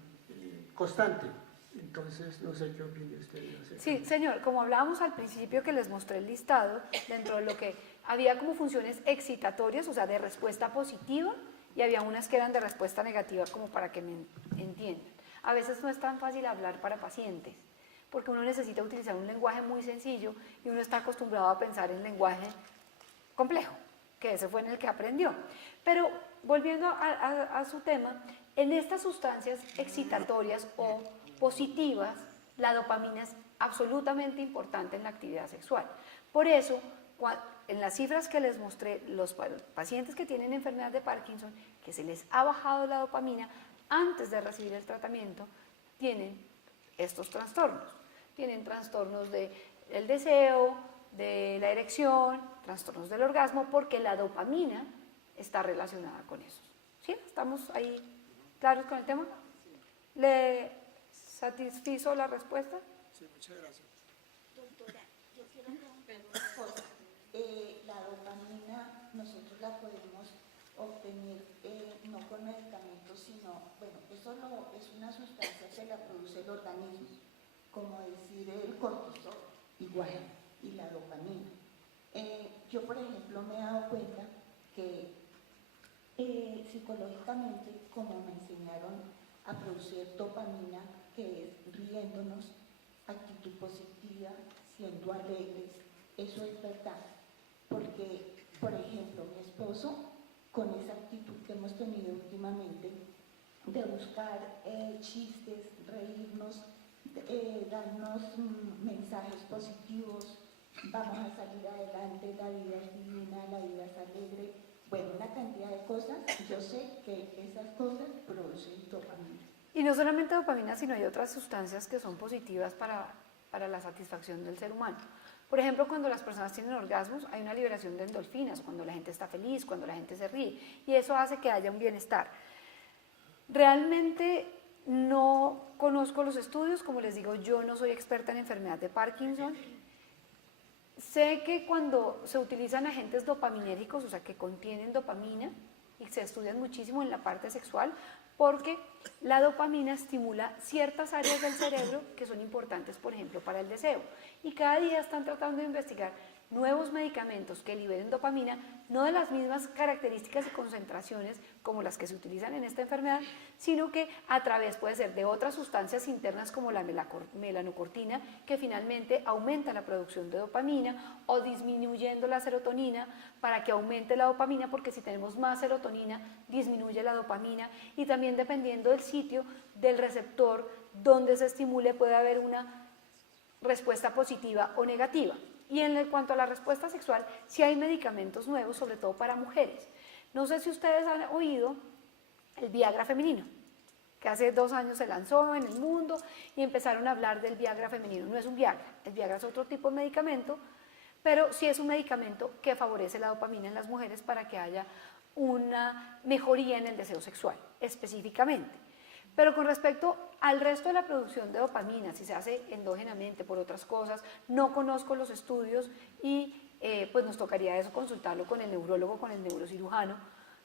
constante. Entonces, no sé qué opina usted. Sí, señor, como hablábamos al principio que les mostré el listado, dentro de lo que había como funciones excitatorias, o sea, de respuesta positiva, y había unas que eran de respuesta negativa, como para que me entiendan. A veces no es tan fácil hablar para pacientes, porque uno necesita utilizar un lenguaje muy sencillo y uno está acostumbrado a pensar en lenguaje complejo, que ese fue en el que aprendió. Pero volviendo a su tema, en estas sustancias excitatorias o positivas, la dopamina es absolutamente importante en la actividad sexual. Por eso, en las cifras que les mostré, los pacientes que tienen enfermedad de Parkinson, que se les ha bajado la dopamina antes de recibir el tratamiento, tienen estos trastornos. Tienen trastornos del deseo, de la erección, trastornos del orgasmo, porque la dopamina está relacionada con eso. ¿Sí? ¿Estamos ahí claros con el tema? ¿Le satisfizo la respuesta? Sí, muchas gracias. Doctora, yo quiero preguntar una cosa. La dopamina nosotros la podemos obtener no con medicamentos, sino, bueno, eso es una sustancia que la produce el organismo, como decir el cortisol, igual, y la dopamina. Yo, por ejemplo, me he dado cuenta que psicológicamente, como me enseñaron a producir dopamina, que es riéndonos, actitud positiva, siendo alegres, eso es verdad. Porque, por ejemplo, mi esposo, con esa actitud que hemos tenido últimamente, de buscar chistes, reírnos, darnos mensajes positivos, vamos a salir adelante, la vida es divina, la vida es alegre, bueno, una cantidad de cosas, yo sé que esas cosas producen dopamina. Y no solamente dopamina, sino hay otras sustancias que son positivas para la satisfacción del ser humano. Por ejemplo, cuando las personas tienen orgasmos, hay una liberación de endorfinas, cuando la gente está feliz, cuando la gente se ríe, y eso hace que haya un bienestar. Realmente no conozco los estudios, como les digo, yo no soy experta en enfermedad de Parkinson. Sé que cuando se utilizan agentes dopaminérgicos, o sea, que contienen dopamina, y se estudian muchísimo en la parte sexual, porque la dopamina estimula ciertas áreas del cerebro que son importantes, por ejemplo, para el deseo. Y cada día están tratando de investigar nuevos medicamentos que liberen dopamina, no de las mismas características y concentraciones como las que se utilizan en esta enfermedad, sino que a través, puede ser, de otras sustancias internas como la melanocortina, que finalmente aumenta la producción de dopamina, o disminuyendo la serotonina para que aumente la dopamina, porque si tenemos más serotonina, disminuye la dopamina, y también dependiendo del sitio del receptor donde se estimule puede haber una respuesta positiva o negativa. Y en cuanto a la respuesta sexual, sí hay medicamentos nuevos, sobre todo para mujeres. No sé si ustedes han oído el Viagra femenino, que hace 2 años se lanzó en el mundo y empezaron a hablar del Viagra femenino. No es un Viagra, el Viagra es otro tipo de medicamento, pero sí es un medicamento que favorece la dopamina en las mujeres para que haya una mejoría en el deseo sexual, específicamente. Pero con respecto al resto de la producción de dopamina, si se hace endógenamente por otras cosas, no conozco los estudios y pues nos tocaría eso consultarlo con el neurólogo, con el neurocirujano,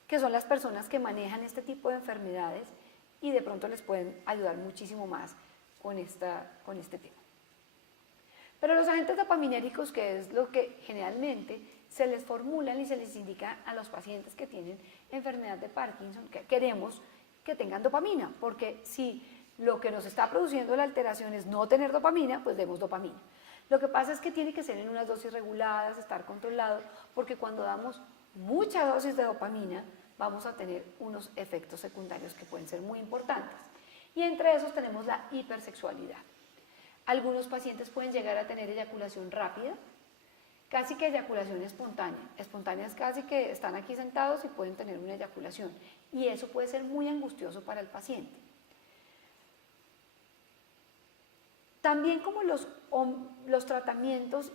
que son las personas que manejan este tipo de enfermedades y de pronto les pueden ayudar muchísimo más con este tema. Pero los agentes dopaminérgicos, que es lo que generalmente se les formulan y se les indica a los pacientes que tienen enfermedad de Parkinson, que queremos que tengan dopamina, porque si lo que nos está produciendo la alteración es no tener dopamina, pues demos dopamina. Lo que pasa es que tiene que ser en unas dosis reguladas, estar controlado, porque cuando damos mucha dosis de dopamina, vamos a tener unos efectos secundarios que pueden ser muy importantes. Y entre esos tenemos la hipersexualidad. Algunos pacientes pueden llegar a tener eyaculación rápida, casi que eyaculación espontánea. Espontánea es casi que están aquí sentados y pueden tener una eyaculación. Y eso puede ser muy angustioso para el paciente. También como los tratamientos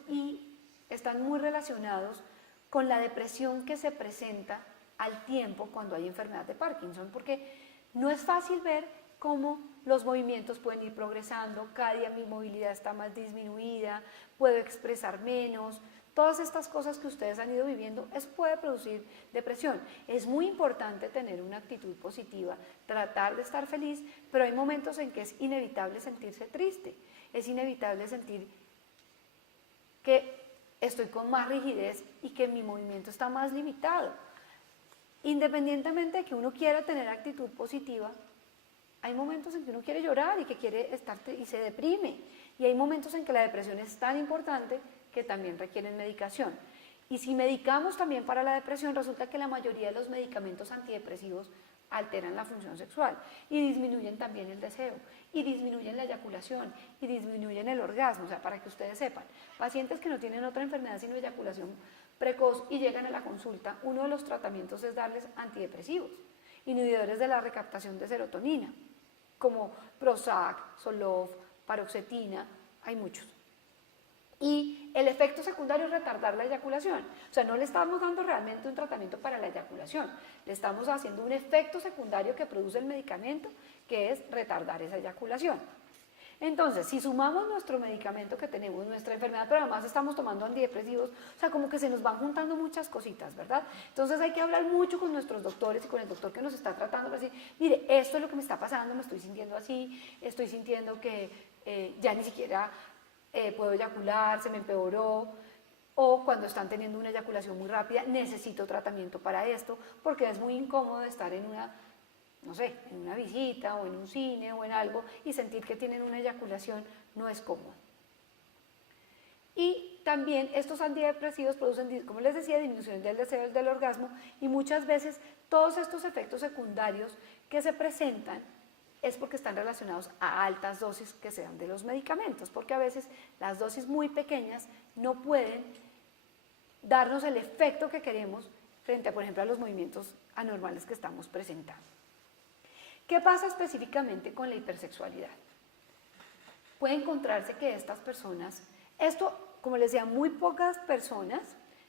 están muy relacionados con la depresión que se presenta al tiempo cuando hay enfermedad de Parkinson, porque no es fácil ver cómo los movimientos pueden ir progresando, cada día mi movilidad está más disminuida, puedo expresar menos, todas estas cosas que ustedes han ido viviendo, eso puede producir depresión. Es muy importante tener una actitud positiva, tratar de estar feliz, pero hay momentos en que es inevitable sentirse triste, es inevitable sentir que estoy con más rigidez y que mi movimiento está más limitado. Independientemente de que uno quiera tener actitud positiva, hay momentos en que uno quiere llorar y que quiere estar y se deprime. Y hay momentos en que la depresión es tan importante que también requieren medicación. Y si medicamos también para la depresión, resulta que la mayoría de los medicamentos antidepresivos alteran la función sexual y disminuyen también el deseo, y disminuyen la eyaculación, y disminuyen el orgasmo. O sea, para que ustedes sepan, pacientes que no tienen otra enfermedad sino eyaculación precoz y llegan a la consulta, uno de los tratamientos es darles antidepresivos, inhibidores de la recaptación de serotonina, como Prozac, Zoloft, paroxetina, hay muchos. Y el efecto secundario es retardar la eyaculación. O sea, no le estamos dando realmente un tratamiento para la eyaculación, le estamos haciendo un efecto secundario que produce el medicamento, que es retardar esa eyaculación. Entonces, si sumamos nuestro medicamento que tenemos, nuestra enfermedad, pero además estamos tomando antidepresivos, o sea, como que se nos van juntando muchas cositas, ¿verdad? Entonces hay que hablar mucho con nuestros doctores y con el doctor que nos está tratando para decir, mire, esto es lo que me está pasando, me estoy sintiendo así, estoy sintiendo que ya ni siquiera puedo eyacular, se me empeoró, o cuando están teniendo una eyaculación muy rápida, necesito tratamiento para esto, porque es muy incómodo estar en una, no sé, en una visita o en un cine o en algo y sentir que tienen una eyaculación no es cómodo. Y también estos antidepresivos producen, como les decía, disminución del deseo del orgasmo, y muchas veces todos estos efectos secundarios que se presentan es porque están relacionados a altas dosis que se dan de los medicamentos, porque a veces las dosis muy pequeñas no pueden darnos el efecto que queremos frente a, por ejemplo, a los movimientos anormales que estamos presentando. ¿Qué pasa específicamente con la hipersexualidad? Puede encontrarse que estas personas, esto, como les decía, muy pocas personas,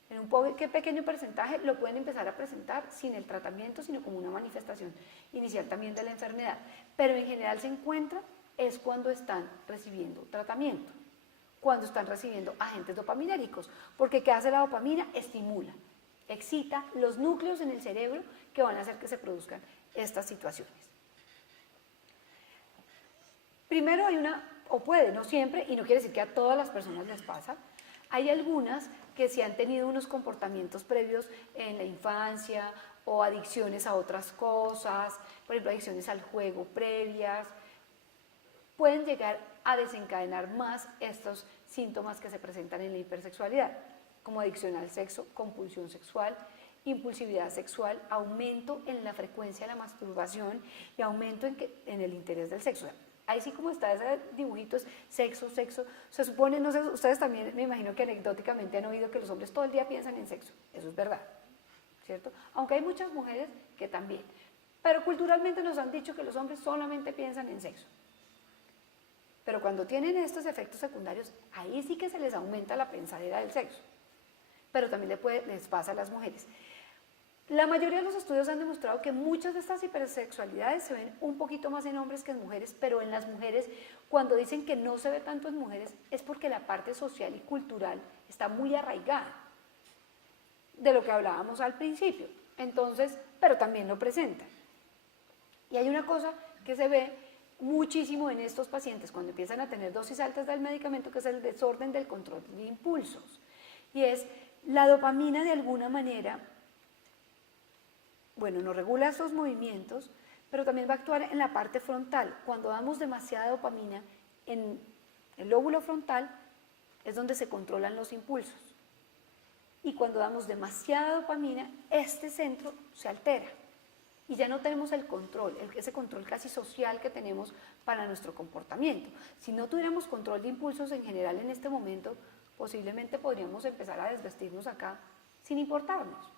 en un pequeño porcentaje, lo pueden empezar a presentar sin el tratamiento, sino como una manifestación inicial también de la enfermedad. Pero en general se encuentra es cuando están recibiendo tratamiento, cuando están recibiendo agentes dopaminérgicos, porque ¿qué hace la dopamina? Estimula, excita los núcleos en el cerebro que van a hacer que se produzcan estas situaciones. Primero hay una, o puede, no siempre, y no quiere decir que a todas las personas les pasa, hay algunas que si han tenido unos comportamientos previos en la infancia o adicciones a otras cosas, por ejemplo adicciones al juego previas, pueden llegar a desencadenar más estos síntomas que se presentan en la hipersexualidad, como adicción al sexo, compulsión sexual, impulsividad sexual, aumento en la frecuencia de la masturbación y aumento en el interés del sexo. Ahí sí, como está ese dibujito, es sexo, sexo. Se supone, no sé, ustedes también me imagino que anecdóticamente han oído que los hombres todo el día piensan en sexo. Eso es verdad, ¿cierto? Aunque hay muchas mujeres que también. Pero culturalmente nos han dicho que los hombres solamente piensan en sexo. Pero cuando tienen estos efectos secundarios, ahí sí que se les aumenta la pensadera del sexo. Pero también les pasa a las mujeres. La mayoría de los estudios han demostrado que muchas de estas hipersexualidades se ven un poquito más en hombres que en mujeres, pero en las mujeres, cuando dicen que no se ve tanto en mujeres, es porque la parte social y cultural está muy arraigada, de lo que hablábamos al principio. Entonces, pero también lo presentan. Y hay una cosa que se ve muchísimo en estos pacientes cuando empiezan a tener dosis altas del medicamento, que es el desorden del control de impulsos. Y es la dopamina de alguna manera, bueno, nos regula estos movimientos, pero también va a actuar en la parte frontal. Cuando damos demasiada dopamina en el lóbulo frontal es donde se controlan los impulsos. Y cuando damos demasiada dopamina, este centro se altera y ya no tenemos el control, ese control casi social que tenemos para nuestro comportamiento. Si no tuviéramos control de impulsos en general en este momento, posiblemente podríamos empezar a desvestirnos acá sin importarnos,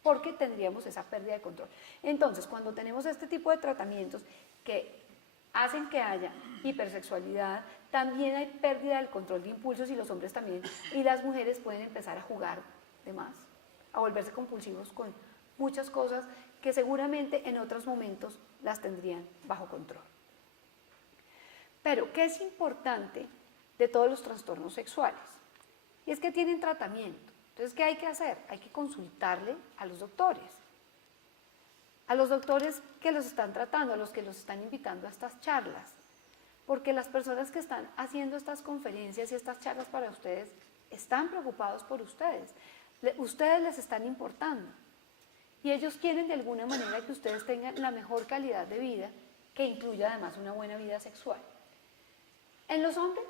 porque tendríamos esa pérdida de control. Entonces, cuando tenemos este tipo de tratamientos que hacen que haya hipersexualidad, también hay pérdida del control de impulsos y los hombres también, y las mujeres pueden empezar a jugar de más, a volverse compulsivos con muchas cosas que seguramente en otros momentos las tendrían bajo control. Pero, ¿qué es importante de todos los trastornos sexuales? Y es que tienen tratamiento. Entonces, ¿qué hay que hacer? Hay que consultarle a los doctores que los están tratando, a los que los están invitando a estas charlas, porque las personas que están haciendo estas conferencias y estas charlas para ustedes están preocupados por ustedes, ustedes les están importando y ellos quieren de alguna manera que ustedes tengan la mejor calidad de vida, que incluya además una buena vida sexual. En los hombres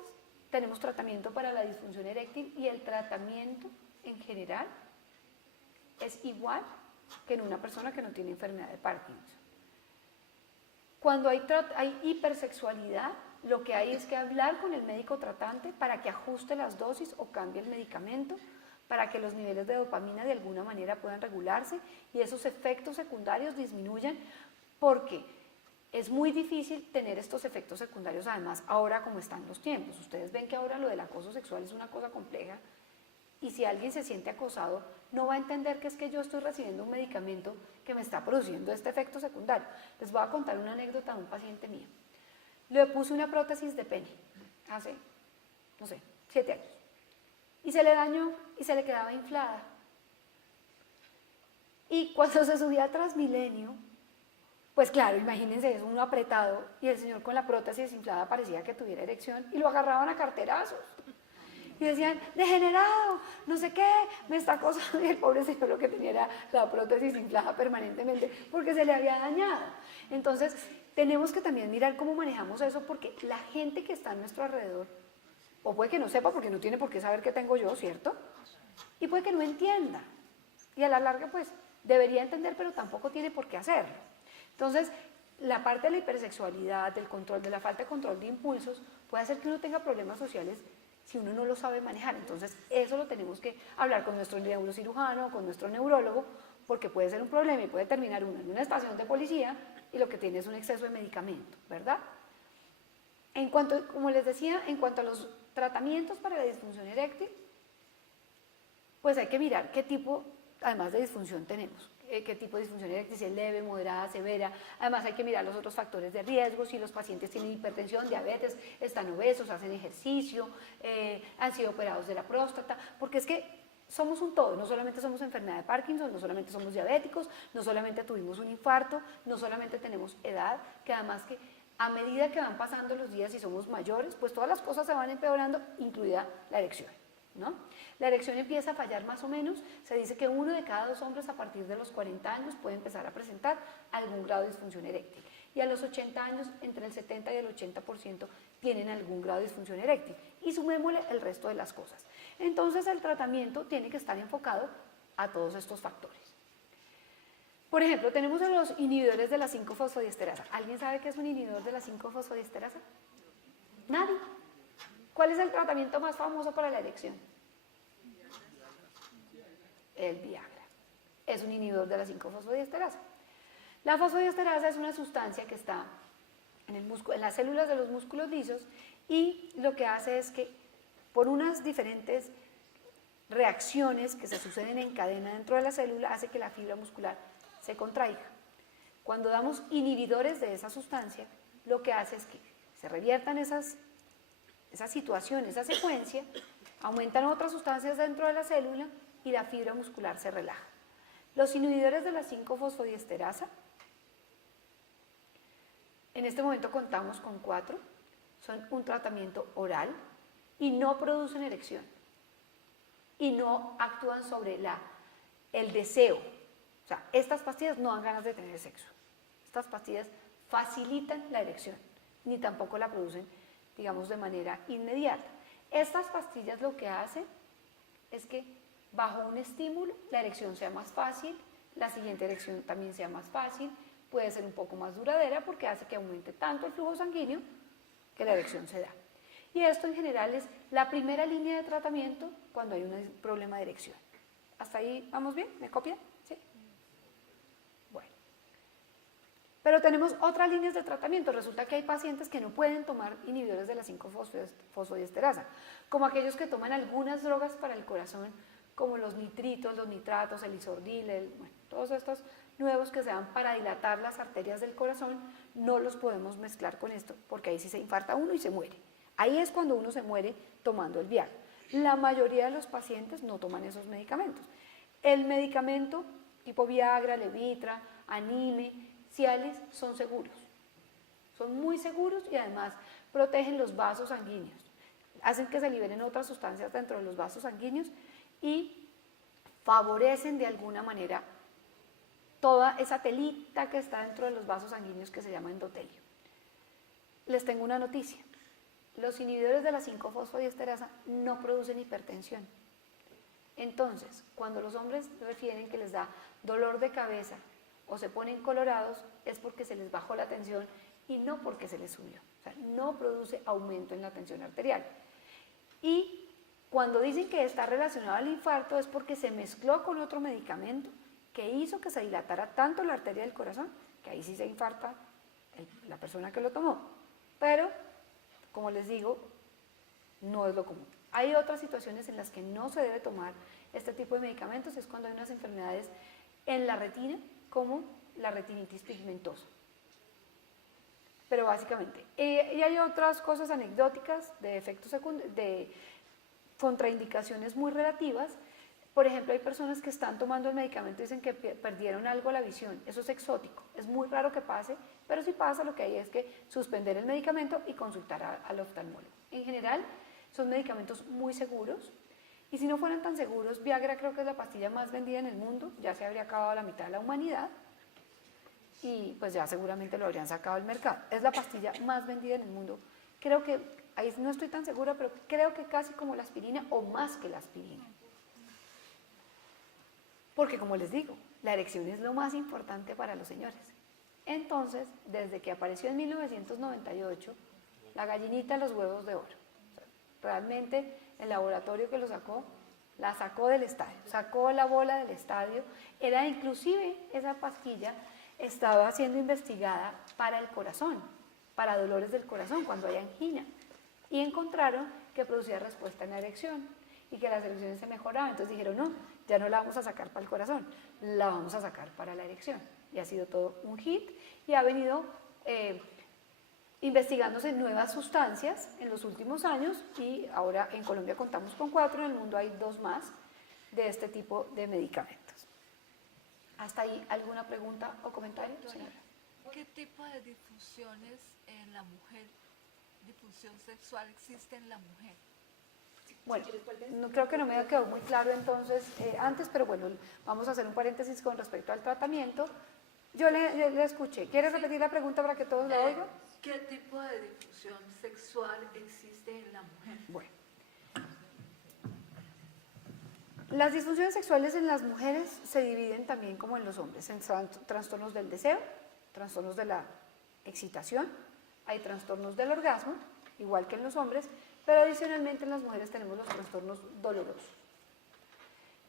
tenemos tratamiento para la disfunción eréctil y el tratamiento en general es igual que en una persona que no tiene enfermedad de Parkinson. Cuando hay hipersexualidad, lo que hay es que hablar con el médico tratante para que ajuste las dosis o cambie el medicamento, para que los niveles de dopamina de alguna manera puedan regularse y esos efectos secundarios disminuyan, porque es muy difícil tener estos efectos secundarios, además, ahora como están los tiempos. Ustedes ven que ahora lo del acoso sexual es una cosa compleja, y si alguien se siente acosado, no va a entender que es que yo estoy recibiendo un medicamento que me está produciendo este efecto secundario. Les voy a contar una anécdota de un paciente mío. Le puse una prótesis de pene hace, no sé, 7 años. Y se le dañó y se le quedaba inflada. Y cuando se subía a Transmilenio, pues claro, imagínense, es uno apretado y el señor con la prótesis inflada parecía que tuviera erección y lo agarraban a carterazos. Y decían, degenerado, no sé qué, me está acosando. Y el pobre señor lo que tenía era la prótesis inflada permanentemente porque se le había dañado. Entonces, tenemos que también mirar cómo manejamos eso, porque la gente que está a nuestro alrededor, o puede que no sepa porque no tiene por qué saber qué tengo yo, ¿cierto? Y puede que no entienda. Y a la larga, pues, debería entender, pero tampoco tiene por qué hacerlo. Entonces, la parte de la hipersexualidad, del control, de la falta de control de impulsos, puede hacer que uno tenga problemas sociales si uno no lo sabe manejar. Entonces, eso lo tenemos que hablar con nuestro neurocirujano, con nuestro neurólogo, porque puede ser un problema y puede terminar uno en una estación de policía y lo que tiene es un exceso de medicamento, ¿verdad? En cuanto, como les decía, en cuanto a los tratamientos para la disfunción eréctil, pues hay que mirar qué tipo, además de disfunción, tenemos. Qué tipo de disfunción eréctil, si es leve, moderada, severa. Además hay que mirar los otros factores de riesgo, si los pacientes tienen hipertensión, diabetes, están obesos, hacen ejercicio, han sido operados de la próstata, porque es que somos un todo, no solamente somos enfermedad de Parkinson, no solamente somos diabéticos, no solamente tuvimos un infarto, no solamente tenemos edad, que además que a medida que van pasando los días y somos mayores, pues todas las cosas se van empeorando, incluida la erección, ¿no? La erección empieza a fallar más o menos, se dice que 1 de cada 2 hombres a partir de los 40 años puede empezar a presentar algún grado de disfunción eréctil, y a los 80 años entre el 70 y el 80% tienen algún grado de disfunción eréctil, y sumémosle el resto de las cosas. Entonces el tratamiento tiene que estar enfocado a todos estos factores. Por ejemplo, tenemos a los inhibidores de la 5-fosfodiesterasa. ¿Alguien sabe qué es un inhibidor de la 5-fosfodiesterasa? Nadie. ¿Cuál es el tratamiento más famoso para la erección? El Viagra. Es un inhibidor de la 5-fosfodiesterasa. La fosfodiesterasa es una sustancia que está en las células de los músculos lisos, y lo que hace es que por unas diferentes reacciones que se suceden en cadena dentro de la célula, hace que la fibra muscular se contraiga. Cuando damos inhibidores de esa sustancia, lo que hace es que se reviertan esa situación, esa secuencia, aumentan otras sustancias dentro de la célula y la fibra muscular se relaja. Los inhibidores de la 5-fosfodiesterasa, en este momento contamos con 4, son un tratamiento oral y no producen erección y no actúan sobre el deseo. O sea, estas pastillas no dan ganas de tener sexo. Estas pastillas facilitan la erección, ni tampoco la producen, digamos, de manera inmediata. Estas pastillas lo que hacen es que bajo un estímulo la erección sea más fácil, la siguiente erección también sea más fácil, puede ser un poco más duradera porque hace que aumente tanto el flujo sanguíneo que la erección se da. Y esto en general es la primera línea de tratamiento cuando hay un problema de erección. ¿Hasta ahí vamos bien? ¿Me copian? ¿Sí? Bueno. Pero tenemos otras líneas de tratamiento. Resulta que hay pacientes que no pueden tomar inhibidores de la 5-fosfodiesterasa, como aquellos que toman algunas drogas para el corazón, como los nitritos, los nitratos, el isordil, bueno, todos estos nuevos que se dan para dilatar las arterias del corazón, no los podemos mezclar con esto, porque ahí sí se infarta uno y se muere. Ahí es cuando uno se muere tomando el Viagra. La mayoría de los pacientes no toman esos medicamentos. El medicamento tipo Viagra, Levitra, Anime, Cialis son seguros. Son muy seguros y además protegen los vasos sanguíneos. Hacen que se liberen otras sustancias dentro de los vasos sanguíneos y favorecen de alguna manera toda esa telita que está dentro de los vasos sanguíneos que se llama endotelio. Les tengo una noticia. Los inhibidores de la 5-fosfodiesterasa no producen hipertensión. Entonces, cuando los hombres refieren que les da dolor de cabeza o se ponen colorados, es porque se les bajó la tensión y no porque se les subió. O sea, no produce aumento en la tensión arterial. Y cuando dicen que está relacionado al infarto es porque se mezcló con otro medicamento que hizo que se dilatara tanto la arteria del corazón, que ahí sí se infarta la persona que lo tomó. Pero, como les digo, no es lo común. Hay otras situaciones en las que no se debe tomar este tipo de medicamentos, es cuando hay unas enfermedades en la retina, como la retinitis pigmentosa. Pero básicamente, y hay otras cosas anecdóticas de efectos secundarios, de contraindicaciones muy relativas. Por ejemplo, hay personas que están tomando el medicamento y dicen que perdieron algo la visión. Eso es exótico, es muy raro que pase, pero si pasa, lo que hay es que suspender el medicamento y consultar al oftalmólogo. En general, son medicamentos muy seguros, y si no fueran tan seguros, Viagra creo que es la pastilla más vendida en el mundo, ya se habría acabado la mitad de la humanidad, y pues ya seguramente lo habrían sacado del mercado. Es la pastilla más vendida en el mundo. Creo que, ahí no estoy tan segura, pero creo que casi como la aspirina o más que la aspirina. Porque como les digo, la erección es lo más importante para los señores. Entonces, desde que apareció en 1998, la gallinita de los huevos de oro. O sea, realmente el laboratorio que lo sacó, la sacó del estadio, sacó la bola del estadio. Era inclusive esa pastilla estaba siendo investigada para el corazón, para dolores del corazón, cuando hay angina. Y encontraron que producía respuesta en la erección y que las erecciones se mejoraban. Entonces dijeron, no, ya no la vamos a sacar para el corazón, la vamos a sacar para la erección. Y ha sido todo un hit y ha venido investigándose nuevas sustancias en los últimos años, y ahora en Colombia contamos con 4, en el mundo hay 2 más de este tipo de medicamentos. ¿Hasta ahí alguna pregunta o comentario, señora? ¿Qué tipo de disfunciones en la mujer, disfunción sexual existe en la mujer? Bueno, no, creo que no me quedó muy claro entonces antes, pero bueno, vamos a hacer un paréntesis con respecto al tratamiento. Yo le escuché. ¿Quiere repetir la pregunta para que todos la oigan? ¿Qué tipo de disfunción sexual existe en la mujer? Bueno. Las disfunciones sexuales en las mujeres se dividen también como en los hombres, en trastornos del deseo, trastornos de la excitación, hay trastornos del orgasmo, igual que en los hombres, pero adicionalmente en las mujeres tenemos los trastornos dolorosos.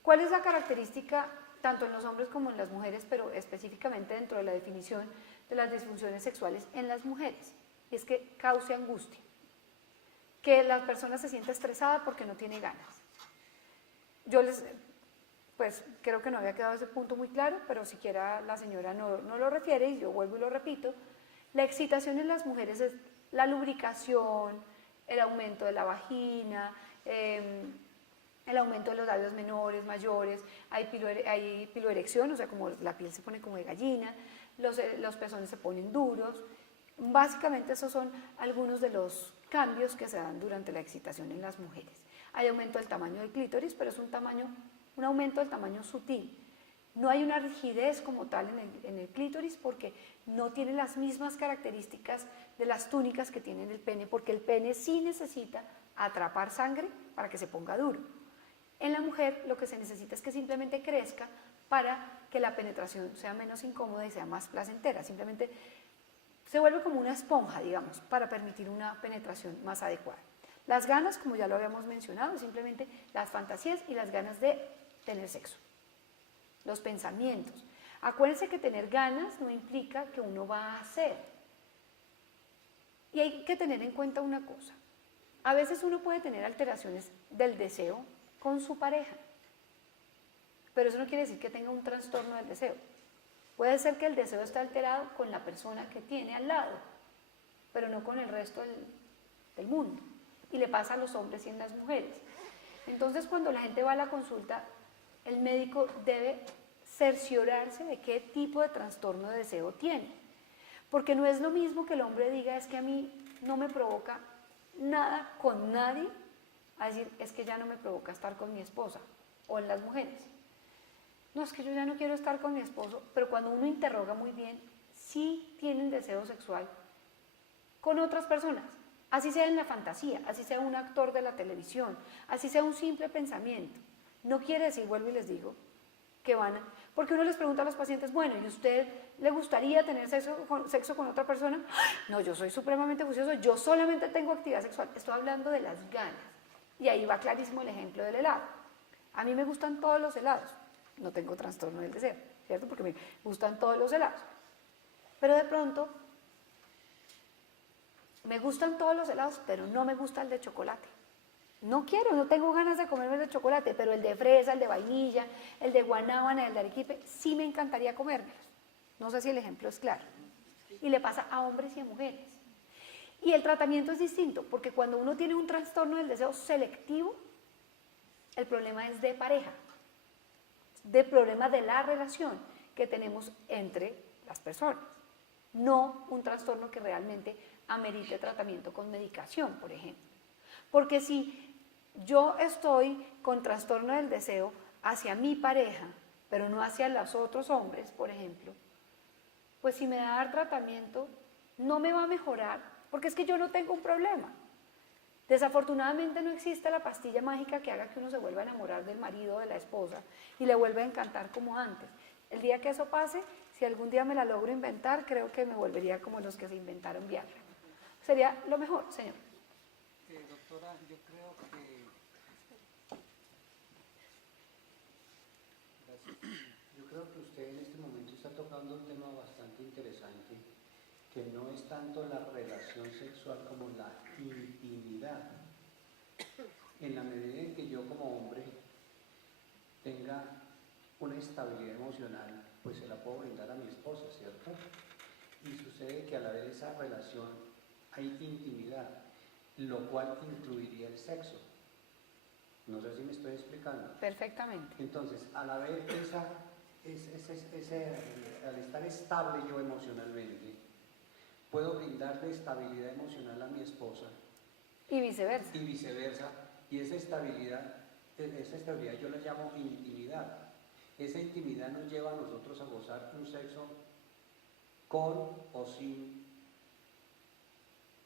¿Cuál es la característica tanto en los hombres como en las mujeres, pero específicamente dentro de la definición de las disfunciones sexuales en las mujeres? Y es que cause angustia, que la persona se siente estresada porque no tiene ganas. Yo pues creo que no había quedado ese punto muy claro, pero siquiera la señora no lo refiere y yo vuelvo y lo repito. La excitación en las mujeres es la lubricación, el aumento de la vagina, el aumento de los labios menores, mayores, hay piloerección, o sea, como la piel se pone como de gallina, los pezones se ponen duros. Básicamente esos son algunos de los cambios que se dan durante la excitación en las mujeres. Hay aumento del tamaño del clítoris, pero es un aumento del tamaño sutil. No hay una rigidez como tal en el clítoris porque no tiene las mismas características de las túnicas que tiene el pene, porque el pene sí necesita atrapar sangre para que se ponga duro. En la mujer lo que se necesita es que simplemente crezca para que la penetración sea menos incómoda y sea más placentera. Simplemente se vuelve como una esponja, digamos, para permitir una penetración más adecuada. Las ganas, como ya lo habíamos mencionado, simplemente las fantasías y las ganas de tener sexo. Los pensamientos. Acuérdense que tener ganas no implica que uno va a hacer. Y hay que tener en cuenta una cosa. A veces uno puede tener alteraciones del deseo con su pareja, pero eso no quiere decir que tenga un trastorno del deseo. Puede ser que el deseo esté alterado con la persona que tiene al lado, pero no con el resto del mundo. Y le pasa a los hombres y en las mujeres. Entonces, cuando la gente va a la consulta, el médico debe cerciorarse de qué tipo de trastorno de deseo tiene. Porque no es lo mismo que el hombre diga, es que a mí no me provoca nada con nadie, a decir, es que ya no me provoca estar con mi esposa, o en las mujeres. No, es que yo ya no quiero estar con mi esposo, pero cuando uno interroga muy bien, sí tienen deseo sexual con otras personas, así sea en la fantasía, así sea un actor de la televisión, así sea un simple pensamiento. No quiere decir, vuelvo y les digo, que van a... Porque uno les pregunta a los pacientes, bueno, ¿y usted le gustaría tener sexo con otra persona? No, yo soy supremamente juicioso, yo solamente tengo actividad sexual. Estoy hablando de las ganas. Y ahí va clarísimo el ejemplo del helado. A mí me gustan todos los helados. No tengo trastorno del deseo, ¿cierto? Porque me gustan todos los helados. Pero de pronto, me gustan todos los helados, pero no me gusta el de chocolate. No quiero, no tengo ganas de comerme el de chocolate, pero el de fresa, el de vainilla, el de guanábana, el de arequipe, sí me encantaría comérmelos. No sé si el ejemplo es claro. Y le pasa a hombres y a mujeres. Y el tratamiento es distinto, porque cuando uno tiene un trastorno del deseo selectivo, el problema es de pareja, de problema de la relación que tenemos entre las personas, no un trastorno que realmente amerite tratamiento con medicación, por ejemplo. Porque si yo estoy con trastorno del deseo hacia mi pareja, pero no hacia los otros hombres, por ejemplo, pues si me da a dar tratamiento, no me va a mejorar, porque es que yo no tengo un problema. Desafortunadamente no existe la pastilla mágica que haga que uno se vuelva a enamorar del marido o de la esposa y le vuelva a encantar como antes. El día que eso pase, si algún día me la logro inventar, creo que me volvería como los que se inventaron Viagra. Sería lo mejor, señor. Doctora, yo creo que... Gracias. Yo creo que usted en este momento está tocando un tema bastante interesante, que no es tanto la relación sexual como la intimidad. En la medida en que yo como hombre tenga una estabilidad emocional, pues se la puedo brindar a mi esposa, ¿cierto? Y sucede que al haber esa relación hay intimidad, lo cual incluiría el sexo. No sé si me estoy explicando. Perfectamente. Entonces, al haber al estar estable yo emocionalmente, puedo brindarle estabilidad emocional a mi esposa. Y viceversa. Y viceversa. Y esa estabilidad yo la llamo intimidad. Esa intimidad nos lleva a nosotros a gozar un sexo con o sin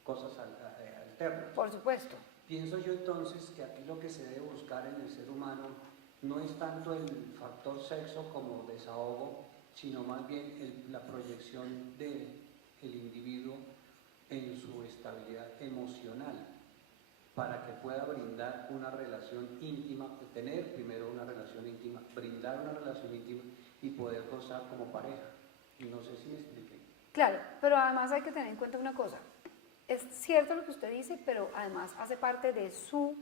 cosas alternas. Por supuesto. Pienso yo entonces que aquí lo que se debe buscar en el ser humano no es tanto el factor sexo como desahogo, sino más bien la proyección del individuo en su estabilidad emocional, para que pueda brindar una relación íntima, tener primero una relación íntima, brindar una relación íntima y poder gozar como pareja. Y no sé si me expliqué. Claro, pero además hay que tener en cuenta una cosa. Es cierto lo que usted dice, pero además hace parte de su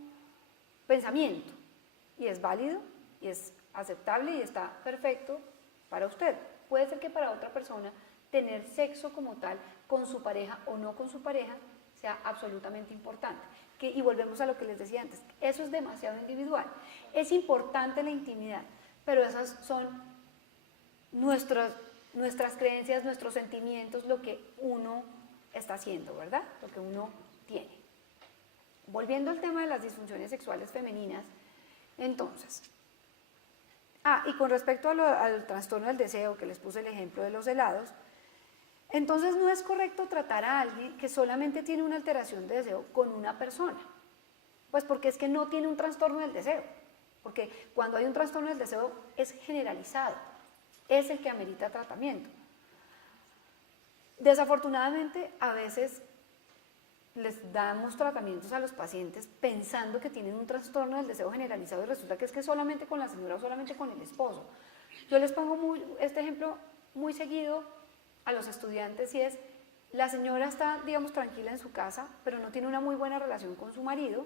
pensamiento y es válido y es aceptable y está perfecto para usted. Puede ser que para otra persona tener sexo como tal con su pareja o no con su pareja sea absolutamente importante. Y volvemos a lo que les decía antes, eso es demasiado individual. Es importante la intimidad, pero esas son nuestras creencias, nuestros sentimientos, lo que uno está haciendo, ¿verdad? Lo que uno tiene. Volviendo al tema de las disfunciones sexuales femeninas, entonces, y con respecto al trastorno del deseo, que les puse el ejemplo de los helados, entonces no es correcto tratar a alguien que solamente tiene una alteración de deseo con una persona, pues porque es que no tiene un trastorno del deseo, porque cuando hay un trastorno del deseo es generalizado, es el que amerita tratamiento. Desafortunadamente, a veces les damos tratamientos a los pacientes pensando que tienen un trastorno del deseo generalizado y resulta que es que solamente con la señora o solamente con el esposo. Yo les pongo este ejemplo muy seguido a los estudiantes y es, la señora está, digamos, tranquila en su casa, pero no tiene una muy buena relación con su marido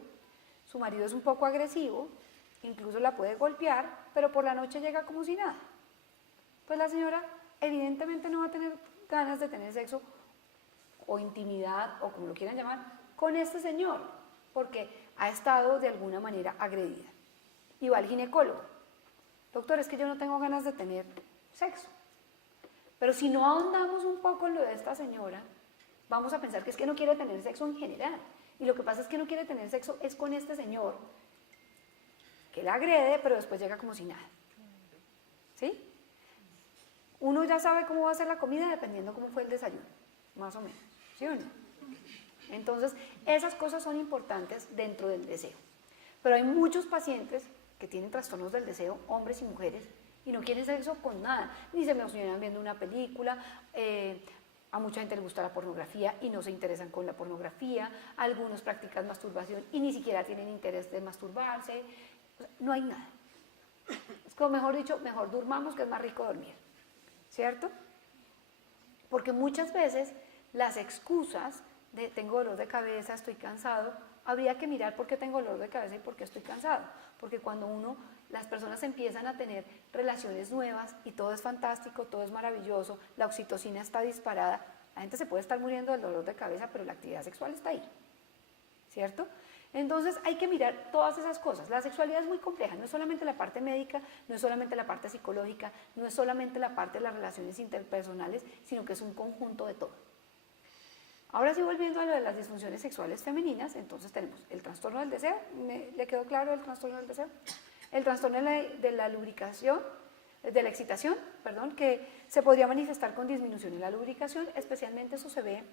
es un poco agresivo, incluso la puede golpear, pero por la noche llega como si nada. Pues la señora evidentemente no va a tener ganas de tener sexo o intimidad, o como lo quieran llamar, con este señor, porque ha estado de alguna manera agredida. Y va al ginecólogo. Doctor, es que yo no tengo ganas de tener sexo. Pero si no ahondamos un poco en lo de esta señora, vamos a pensar que es que no quiere tener sexo en general. Y lo que pasa es que no quiere tener sexo es con este señor, que la agrede, pero después llega como si nada. ¿Sí? Uno ya sabe cómo va a ser la comida dependiendo cómo fue el desayuno, más o menos. ¿Sí o no? Entonces, esas cosas son importantes dentro del deseo. Pero hay muchos pacientes que tienen trastornos del deseo, hombres y mujeres, y no quieren sexo con nada, ni se emocionan viendo una película, a mucha gente le gusta la pornografía y no se interesan con la pornografía, algunos practican masturbación y ni siquiera tienen interés de masturbarse, o sea, no hay nada. Es como, mejor dicho, mejor durmamos, que es más rico dormir, ¿cierto? Porque muchas veces las excusas de tengo dolor de cabeza, estoy cansado, habría que mirar por qué tengo dolor de cabeza y por qué estoy cansado, porque cuando las personas empiezan a tener relaciones nuevas y todo es fantástico, todo es maravilloso, la oxitocina está disparada, la gente se puede estar muriendo del dolor de cabeza, pero la actividad sexual está ahí, ¿cierto? Entonces hay que mirar todas esas cosas. La sexualidad es muy compleja, no es solamente la parte médica, no es solamente la parte psicológica, no es solamente la parte de las relaciones interpersonales, sino que es un conjunto de todo. Ahora sí, volviendo a lo de las disfunciones sexuales femeninas, entonces tenemos el trastorno del deseo, ¿le quedó claro el trastorno del deseo? El trastorno de la lubricación, de la excitación, perdón, que se podría manifestar con disminución en la lubricación, especialmente eso se ve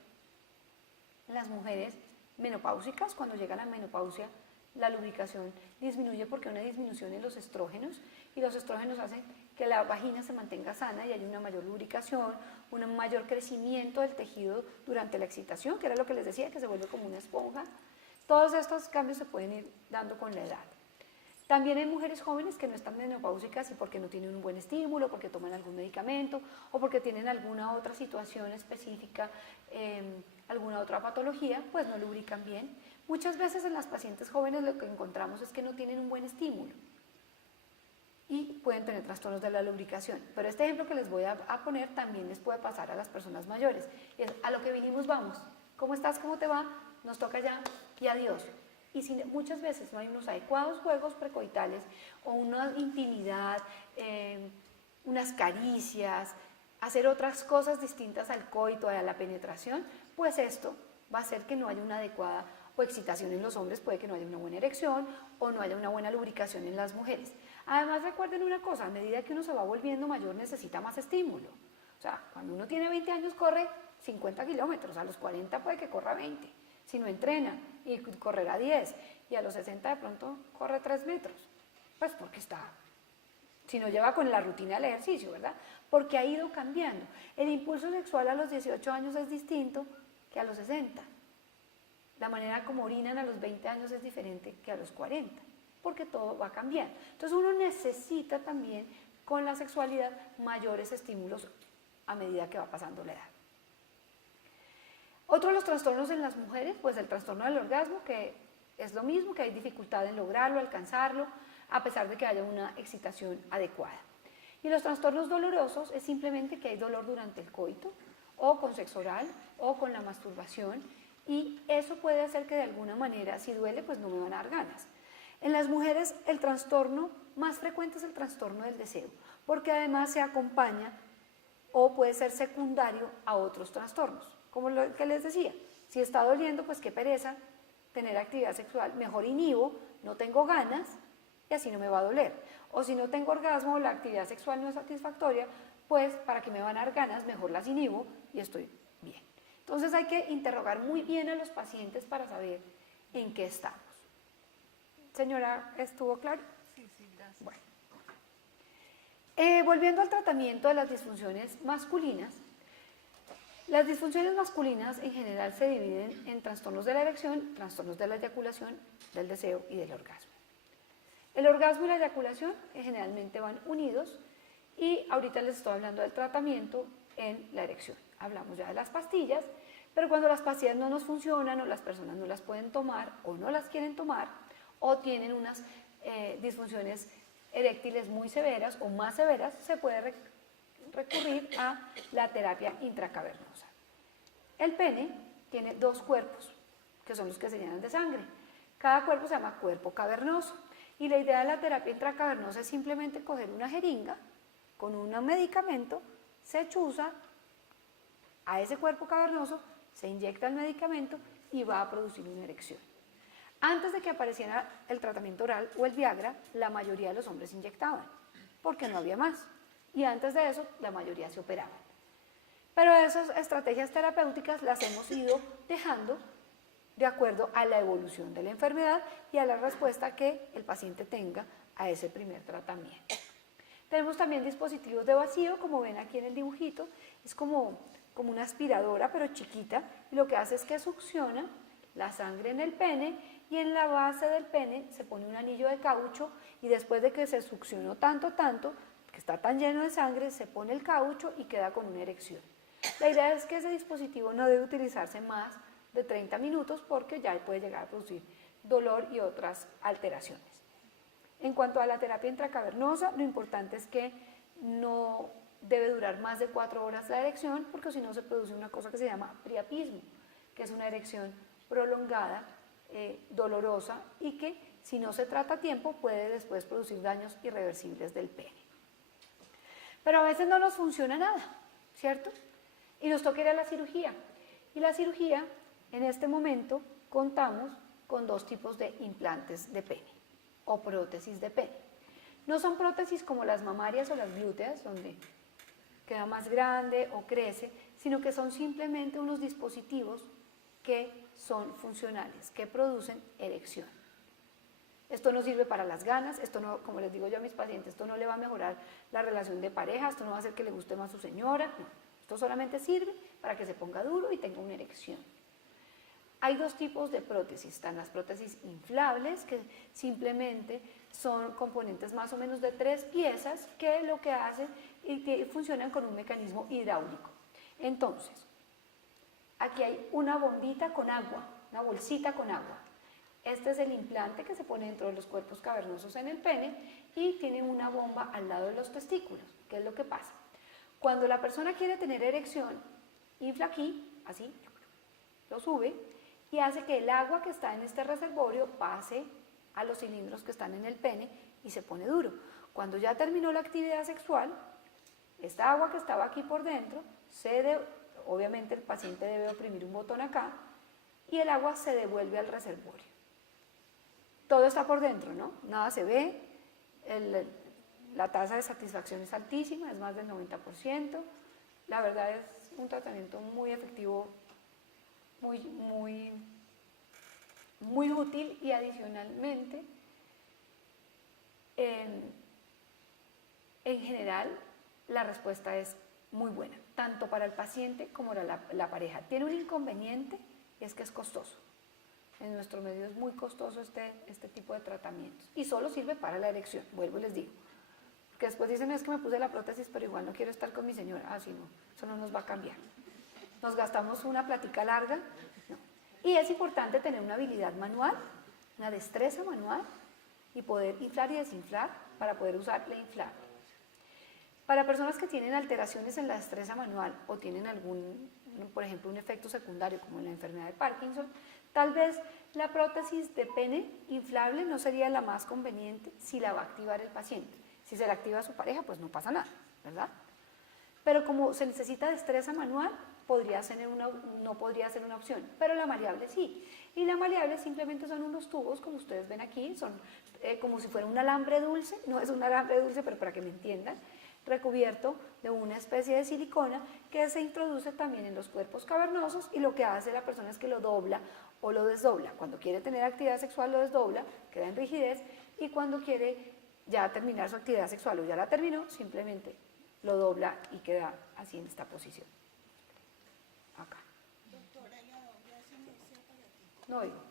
en las mujeres menopáusicas. Cuando llegan a la menopausia, la lubricación disminuye porque hay una disminución en los estrógenos, y los estrógenos hacen que la vagina se mantenga sana y hay una mayor lubricación, un mayor crecimiento del tejido durante la excitación, que era lo que les decía, que se vuelve como una esponja. Todos estos cambios se pueden ir dando con la edad. También hay mujeres jóvenes que no están menopáusicas y porque no tienen un buen estímulo, porque toman algún medicamento o porque tienen alguna otra situación específica, alguna otra patología, pues no lubrican bien. Muchas veces en las pacientes jóvenes lo que encontramos es que no tienen un buen estímulo y pueden tener trastornos de la lubricación. Pero este ejemplo que les voy a poner también les puede pasar a las personas mayores. Es, a lo que vinimos vamos. ¿Cómo estás? ¿Cómo te va? Nos toca ya y adiós. Y si muchas veces no hay unos adecuados juegos precoitales o una intimidad, unas caricias, hacer otras cosas distintas al coito, a la penetración, pues esto va a hacer que no haya una adecuada o excitación en los hombres, puede que no haya una buena erección o no haya una buena lubricación en las mujeres. Además, recuerden una cosa, a medida que uno se va volviendo mayor necesita más estímulo. O sea, cuando uno tiene 20 años corre 50 kilómetros, a los 40 puede que corra 20, si no entrena, y correrá 10, y a los 60 de pronto corre 3 metros, pues porque está, si no lleva con la rutina del ejercicio, ¿verdad? Porque ha ido cambiando. El impulso sexual a los 18 años es distinto que a los 60. La manera como orinan a los 20 años es diferente que a los 40, porque todo va cambiando. Entonces uno necesita también con la sexualidad mayores estímulos a medida que va pasando la edad. Otro de los trastornos en las mujeres, pues el trastorno del orgasmo, que es lo mismo, que hay dificultad en lograrlo, alcanzarlo, a pesar de que haya una excitación adecuada. Y los trastornos dolorosos es simplemente que hay dolor durante el coito, o con sexo oral, o con la masturbación, y eso puede hacer que de alguna manera, si duele, pues no me van a dar ganas. En las mujeres el trastorno más frecuente es el trastorno del deseo, porque además se acompaña o puede ser secundario a otros trastornos. Como lo que les decía, si está doliendo, pues qué pereza tener actividad sexual, mejor inhibo, no tengo ganas y así no me va a doler. O si no tengo orgasmo, la actividad sexual no es satisfactoria, pues para que me van a dar ganas, mejor las inhibo y estoy bien. Entonces hay que interrogar muy bien a los pacientes para saber en qué estamos. Señora, ¿estuvo claro? Sí, sí, gracias. Bueno. Volviendo al tratamiento de las disfunciones masculinas, las disfunciones masculinas en general se dividen en trastornos de la erección, trastornos de la eyaculación, del deseo y del orgasmo. El orgasmo y la eyaculación generalmente van unidos Y ahorita les estoy hablando del tratamiento en la erección. Hablamos ya de las pastillas, pero cuando las pastillas no nos funcionan o las personas no las pueden tomar o no las quieren tomar o tienen unas disfunciones eréctiles muy severas o más severas, se puede recurrir a la terapia intracavernosa. El pene tiene 2 cuerpos, que son los que se llenan de sangre. Cada cuerpo se llama cuerpo cavernoso. Y la idea de la terapia intracavernosa es simplemente coger una jeringa con un medicamento, se chuza a ese cuerpo cavernoso, se inyecta el medicamento y va a producir una erección. Antes de que apareciera el tratamiento oral o el Viagra, la mayoría de los hombres inyectaban, porque no había más. Y antes de eso, la mayoría se operaban. Pero esas estrategias terapéuticas las hemos ido dejando de acuerdo a la evolución de la enfermedad y a la respuesta que el paciente tenga a ese primer tratamiento. Tenemos también dispositivos de vacío, como ven aquí en el dibujito, es como una aspiradora pero chiquita, y lo que hace es que succiona la sangre en el pene y en la base del pene se pone un anillo de caucho y después de que se succionó tanto, que está tan lleno de sangre, se pone el caucho y queda con una erección. La idea es que ese dispositivo no debe utilizarse más de 30 minutos porque ya puede llegar a producir dolor y otras alteraciones. En cuanto a la terapia intracavernosa, lo importante es que no debe durar más de 4 horas la erección porque si no se produce una cosa que se llama priapismo, que es una erección prolongada, dolorosa y que si no se trata a tiempo puede después producir daños irreversibles del pene. Pero a veces no nos funciona nada, ¿cierto? Y nos toca ir a la cirugía. Y la cirugía, en este momento, contamos con 2 tipos de implantes de pene o prótesis de pene. No son prótesis como las mamarias o las glúteas, donde queda más grande o crece, sino que son simplemente unos dispositivos que son funcionales, que producen erección. Esto no sirve para las ganas, esto no, como les digo yo a mis pacientes, esto no le va a mejorar la relación de pareja, esto no va a hacer que le guste más a su señora, no. Esto solamente sirve para que se ponga duro y tenga una erección. Hay 2 tipos de prótesis, están las prótesis inflables, que simplemente son componentes más o menos de 3 piezas que lo que hacen y que funcionan con un mecanismo hidráulico. Entonces, aquí hay una bombita con agua, una bolsita con agua. Este es el implante que se pone dentro de los cuerpos cavernosos en el pene y tiene una bomba al lado de los testículos. ¿Qué es lo que pasa? Cuando la persona quiere tener erección, infla aquí, así, lo sube y hace que el agua que está en este reservorio pase a los cilindros que están en el pene y se pone duro. Cuando ya terminó la actividad sexual, esta agua que estaba aquí por dentro, obviamente el paciente debe oprimir un botón acá y el agua se devuelve al reservorio. Todo está por dentro, ¿no? Nada se ve, la tasa de satisfacción es altísima, es más del 90%. La verdad es un tratamiento muy efectivo, muy útil y adicionalmente, en general, la respuesta es muy buena, tanto para el paciente como para la pareja. Tiene un inconveniente y es que es costoso. En nuestro medio es muy costoso este tipo de tratamientos y solo sirve para la erección, vuelvo y les digo. Que después dicen, es que me puse la prótesis, pero igual no quiero estar con mi señora. Ah, sí, no, eso no nos va a cambiar. Nos gastamos una plática larga. No. Y es importante tener una habilidad manual, una destreza manual y poder inflar y desinflar para poder usar la inflar. Para personas que tienen alteraciones en la destreza manual o tienen por ejemplo, un efecto secundario como en la enfermedad de Parkinson, tal vez la prótesis de pene inflable no sería la más conveniente si la va a activar el paciente. Si se la activa a su pareja, pues no pasa nada, ¿verdad? Pero como se necesita destreza manual, no podría ser una opción, pero la maleable sí. Y la maleable simplemente son unos tubos, como ustedes ven aquí, son como si fuera un alambre dulce, no es un alambre dulce, pero para que me entiendan, recubierto de una especie de silicona que se introduce también en los cuerpos cavernosos y lo que hace la persona es que lo dobla o lo desdobla. Cuando quiere tener actividad sexual lo desdobla, queda en rigidez, y cuando quiere ya terminar su actividad sexual o ya la terminó, simplemente lo dobla y queda así en esta posición. Acá. Doctora, ¿y a dónde hacen ese aparatico? No oigo.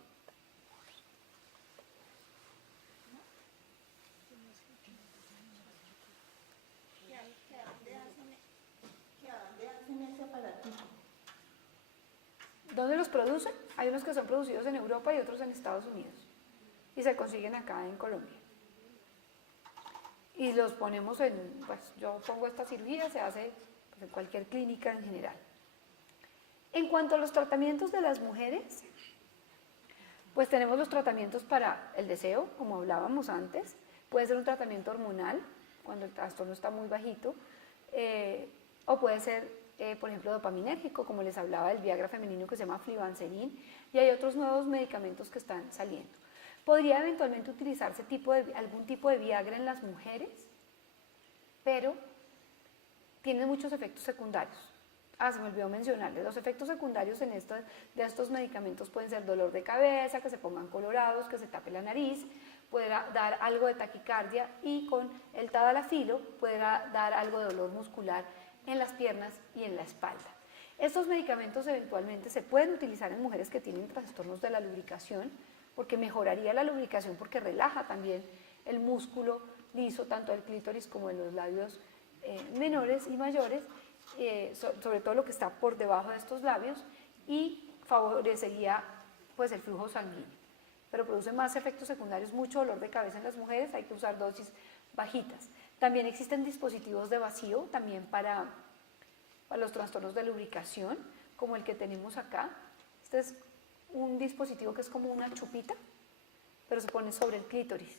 ¿Qué hay? ¿Dónde los producen? Hay unos que son producidos en Europa y otros en Estados Unidos. Y se consiguen acá en Colombia. Y los ponemos pues yo pongo esta cirugía, se hace pues, en cualquier clínica en general. En cuanto a los tratamientos de las mujeres, pues tenemos los tratamientos para el deseo, como hablábamos antes. Puede ser un tratamiento hormonal, cuando el trastorno está muy bajito, o puede ser, por ejemplo, dopaminérgico, como les hablaba del Viagra femenino que se llama Flibanserin, y hay otros nuevos medicamentos que están saliendo. Podría eventualmente utilizarse algún tipo de Viagra en las mujeres, pero tiene muchos efectos secundarios. Se me olvidó mencionarles, los efectos secundarios de estos medicamentos pueden ser dolor de cabeza, que se pongan colorados, que se tape la nariz, puede dar algo de taquicardia y con el tadalafilo puede dar algo de dolor muscular en las piernas y en la espalda. Estos medicamentos eventualmente se pueden utilizar en mujeres que tienen trastornos de la lubricación, porque mejoraría la lubricación, porque relaja también el músculo liso, tanto del clítoris como de los labios menores y mayores, sobre todo lo que está por debajo de estos labios, y favorecería pues el flujo sanguíneo. Pero produce más efectos secundarios, mucho dolor de cabeza en las mujeres, hay que usar dosis bajitas. También existen dispositivos de vacío, también para los trastornos de lubricación, como el que tenemos acá. Este es un dispositivo que es como una chupita, pero se pone sobre el clítoris.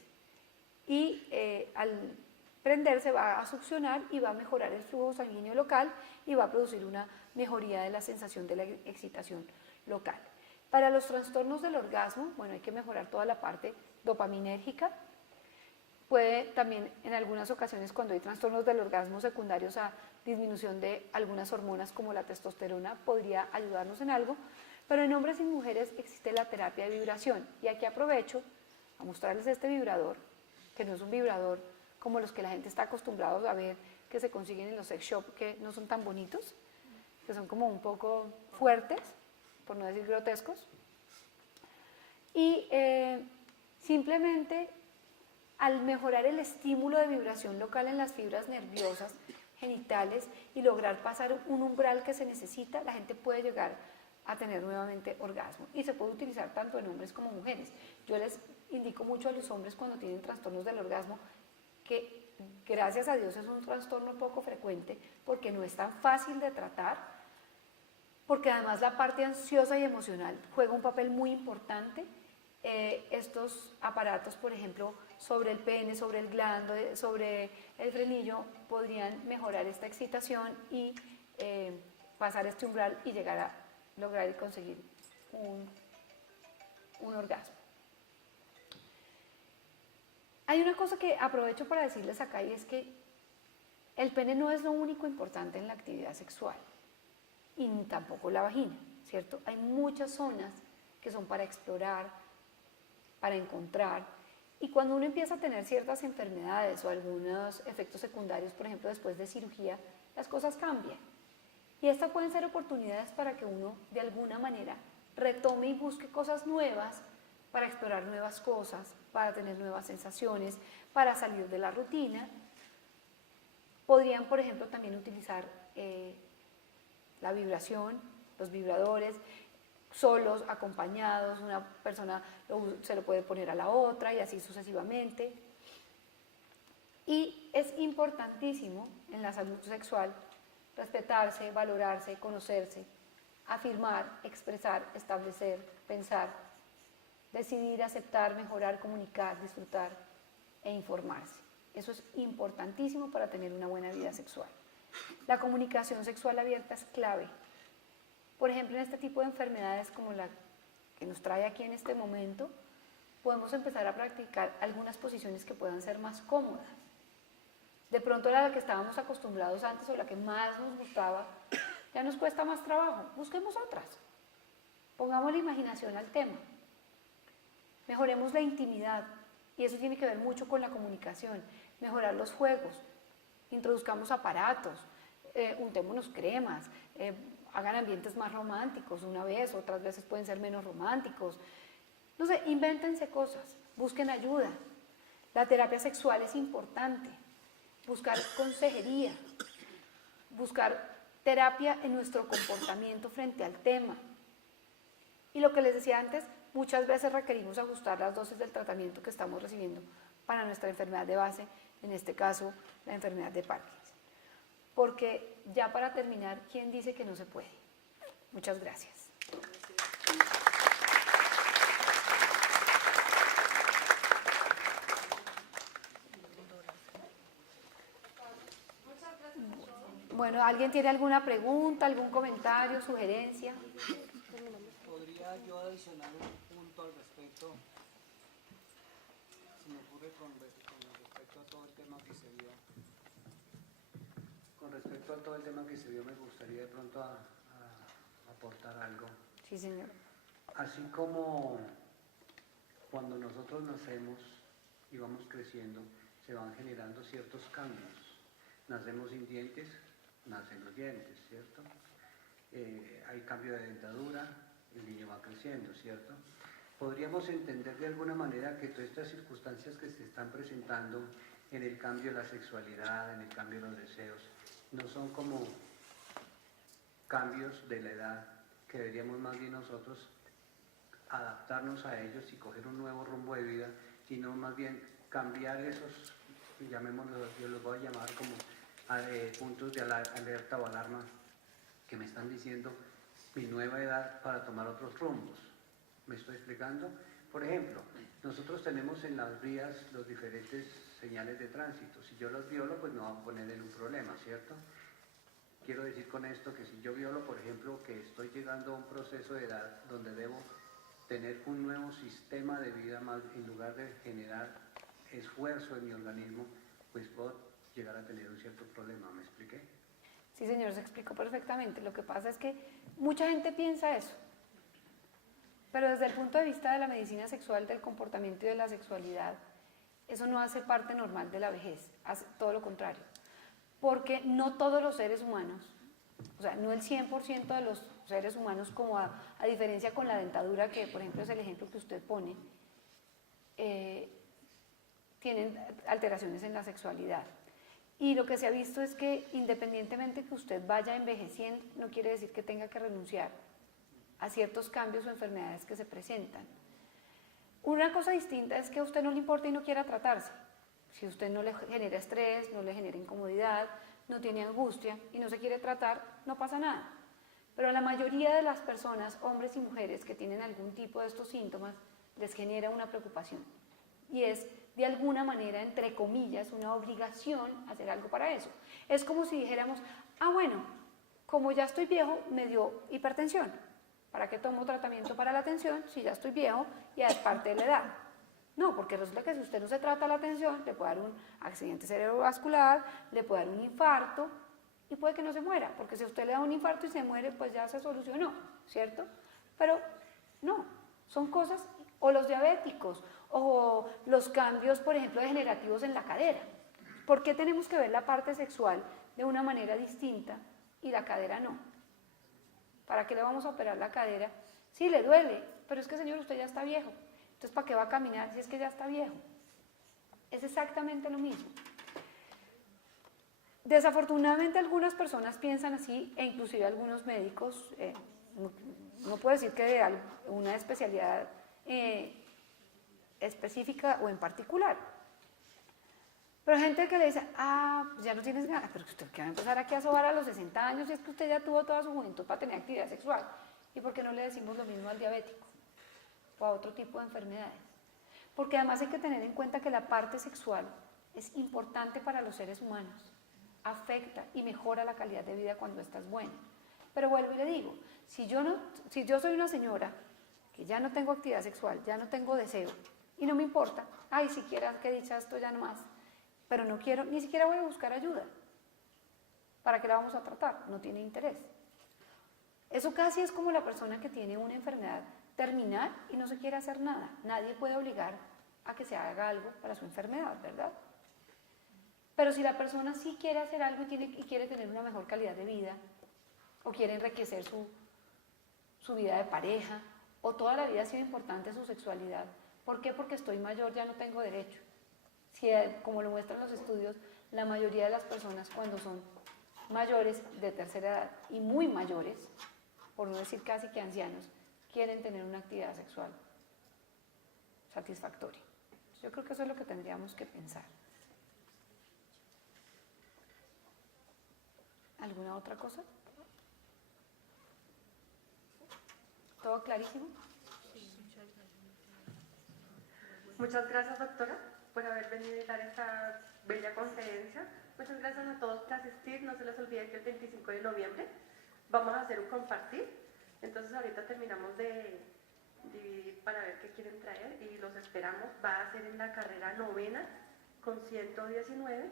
Y al prenderse va a succionar y va a mejorar el flujo sanguíneo local y va a producir una mejoría de la sensación de la excitación local. Para los trastornos del orgasmo, bueno, hay que mejorar toda la parte dopaminérgica. Puede también en algunas ocasiones, cuando hay trastornos del orgasmo secundarios a disminución de algunas hormonas como la testosterona, podría ayudarnos en algo, pero en hombres y mujeres existe la terapia de vibración. Y aquí aprovecho a mostrarles este vibrador, que no es un vibrador como los que la gente está acostumbrada a ver que se consiguen en los sex shop, que no son tan bonitos, que son como un poco fuertes, por no decir grotescos. Y simplemente al mejorar el estímulo de vibración local en las fibras nerviosas genitales y lograr pasar un umbral que se necesita, la gente puede llegar a tener nuevamente orgasmo. Y se puede utilizar tanto en hombres como mujeres. Yo les indico mucho a los hombres cuando tienen trastornos del orgasmo que gracias a Dios es un trastorno poco frecuente porque no es tan fácil de tratar, porque además la parte ansiosa y emocional juega un papel muy importante. Estos aparatos, por ejemplo, sobre el pene, sobre el glande, sobre el frenillo, podrían mejorar esta excitación y pasar este umbral y llegar a lograr y conseguir un orgasmo. Hay una cosa que aprovecho para decirles acá y es que el pene no es lo único importante en la actividad sexual y ni tampoco la vagina, ¿cierto? Hay muchas zonas que son para explorar, para encontrar, y cuando uno empieza a tener ciertas enfermedades o algunos efectos secundarios, por ejemplo después de cirugía, las cosas cambian. Y estas pueden ser oportunidades para que uno de alguna manera retome y busque cosas nuevas, para explorar nuevas cosas, para tener nuevas sensaciones, para salir de la rutina. Podrían, por ejemplo, también utilizar la vibración, los vibradores, solos, acompañados, una persona se lo puede poner a la otra y así sucesivamente. Y es importantísimo en la salud sexual respetarse, valorarse, conocerse, afirmar, expresar, establecer, pensar, decidir, aceptar, mejorar, comunicar, disfrutar e informarse. Eso es importantísimo para tener una buena vida sexual. La comunicación sexual abierta es clave. Por ejemplo, en este tipo de enfermedades como la que nos trae aquí en este momento, podemos empezar a practicar algunas posiciones que puedan ser más cómodas. De pronto la que estábamos acostumbrados antes o la que más nos gustaba, ya nos cuesta más trabajo. Busquemos otras. Pongamos la imaginación al tema. Mejoremos la intimidad, y eso tiene que ver mucho con la comunicación. Mejorar los juegos, introduzcamos aparatos, untémonos cremas, hagan ambientes más románticos una vez, otras veces pueden ser menos románticos. No sé, invéntense cosas, busquen ayuda. La terapia sexual es importante. Buscar consejería, buscar terapia en nuestro comportamiento frente al tema. Y lo que les decía antes, muchas veces requerimos ajustar las dosis del tratamiento que estamos recibiendo para nuestra enfermedad de base, en este caso la enfermedad de Parkinson. Porque ya para terminar, ¿quién dice que no se puede? Muchas gracias. Bueno, ¿alguien tiene alguna pregunta, algún comentario, sugerencia? ¿Podría yo adicionar un punto al respecto? Se me ocurre con respecto a todo el tema que se vio. Con respecto a todo el tema que se vio, me gustaría de pronto aportar algo. Sí, señor. Así como cuando nosotros nacemos y vamos creciendo, se van generando ciertos cambios. Nacemos sin dientes, nacen los dientes, ¿cierto? Hay cambio de dentadura, el niño va creciendo, ¿cierto? Podríamos entender de alguna manera que todas estas circunstancias que se están presentando en el cambio de la sexualidad, en el cambio de los deseos, no son como cambios de la edad, que deberíamos más bien nosotros adaptarnos a ellos y coger un nuevo rumbo de vida, sino más bien cambiar esos, llamémoslos, yo los voy a llamar como puntos de alerta o alarma que me están diciendo mi nueva edad para tomar otros rumbos. ¿Me estoy explicando? Por ejemplo, nosotros tenemos en las vías los diferentes señales de tránsito. Si yo los violo, pues me van a poner en un problema, ¿cierto? Quiero decir con esto que si yo violo, por ejemplo, que estoy llegando a un proceso de edad donde debo tener un nuevo sistema de vida más, en lugar de generar esfuerzo en mi organismo, pues puedo llegar a tener un cierto problema. ¿Me expliqué? Sí, señor, se explicó perfectamente. Lo que pasa es que mucha gente piensa eso, pero desde el punto de vista de la medicina sexual, del comportamiento y de la sexualidad, eso no hace parte normal de la vejez, hace todo lo contrario. Porque no todos los seres humanos, o sea, no el 100% de los seres humanos, como a diferencia con la dentadura, que por ejemplo es el ejemplo que usted pone, tienen alteraciones en la sexualidad. Y lo que se ha visto es que independientemente que usted vaya envejeciendo, no quiere decir que tenga que renunciar a ciertos cambios o enfermedades que se presentan. Una cosa distinta es que a usted no le importa y no quiera tratarse. Si usted no le genera estrés, no le genera incomodidad, no tiene angustia y no se quiere tratar, no pasa nada. Pero a la mayoría de las personas, hombres y mujeres que tienen algún tipo de estos síntomas, les genera una preocupación. Y es, de alguna manera, entre comillas, una obligación hacer algo para eso. Es como si dijéramos, bueno, como ya estoy viejo, me dio hipertensión. ¿Para qué tomo tratamiento para la tensión si ya estoy viejo y ya es parte de la edad? No, porque resulta que si usted no se trata la tensión, le puede dar un accidente cerebrovascular, le puede dar un infarto y puede que no se muera, porque si a usted le da un infarto y se muere, pues ya se solucionó, ¿cierto? Pero no, son cosas, o los diabéticos, o los cambios, por ejemplo, degenerativos en la cadera. ¿Por qué tenemos que ver la parte sexual de una manera distinta y la cadera no? ¿Para qué le vamos a operar la cadera? Sí, le duele, pero es que, señor, usted ya está viejo. Entonces, ¿para qué va a caminar si es que ya está viejo? Es exactamente lo mismo. Desafortunadamente, algunas personas piensan así, e inclusive algunos médicos, no puedo decir que de una especialidad específica o en particular. Pero hay gente que le dice, pues ya no tienes ganas, pero usted que va a empezar aquí a sobar a los 60 años, y es que usted ya tuvo toda su juventud para tener actividad sexual. ¿Y por qué no le decimos lo mismo al diabético o a otro tipo de enfermedades? Porque además hay que tener en cuenta que la parte sexual es importante para los seres humanos, afecta y mejora la calidad de vida cuando esta es buena. Pero vuelvo y le digo, si yo soy una señora que ya no tengo actividad sexual, ya no tengo deseo, y no me importa, siquiera que dicha esto ya no más, pero no quiero, ni siquiera voy a buscar ayuda. ¿Para qué la vamos a tratar? No tiene interés. Eso casi es como la persona que tiene una enfermedad terminal y no se quiere hacer nada. Nadie puede obligar a que se haga algo para su enfermedad, ¿verdad? Pero si la persona sí quiere hacer algo y quiere tener una mejor calidad de vida, o quiere enriquecer su vida de pareja, o toda la vida ha sido importante su sexualidad. ¿Por qué? Porque estoy mayor, ya no tengo derecho. Si, como lo muestran los estudios, la mayoría de las personas cuando son mayores de tercera edad y muy mayores, por no decir casi que ancianos, quieren tener una actividad sexual satisfactoria. Yo creo que eso es lo que tendríamos que pensar. ¿Alguna otra cosa? ¿Todo clarísimo? Muchas gracias, doctora, por haber venido a dar esta bella conferencia. Muchas gracias a todos por asistir. No se les olvide que el 25 de noviembre vamos a hacer un compartir. Entonces ahorita terminamos de dividir para ver qué quieren traer y los esperamos. Va a ser en la carrera 9ª con 119.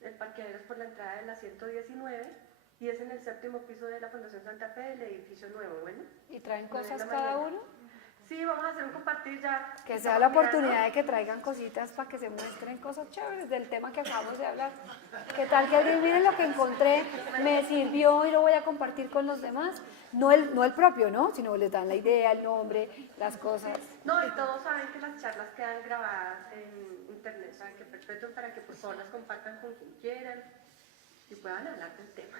El parqueadero es por la entrada de la 119 y es en el 7º piso de la Fundación Santa Fe del edificio nuevo. Bueno, ¿Y traen 9 de cosas la cada mañana. uno? Sí, vamos a hacer un compartir ya. Que sea la oportunidad de que traigan cositas para que se muestren cosas chéveres del tema que acabamos de hablar. ¿Qué tal que alguien mire lo que encontré, me sirvió y lo voy a compartir con los demás? No el propio, ¿no? Sino les dan la idea, el nombre, las cosas. No, y todos saben que las charlas quedan grabadas en internet, saben que perpetúen para que por favor las compartan con quien quieran y puedan hablar del tema.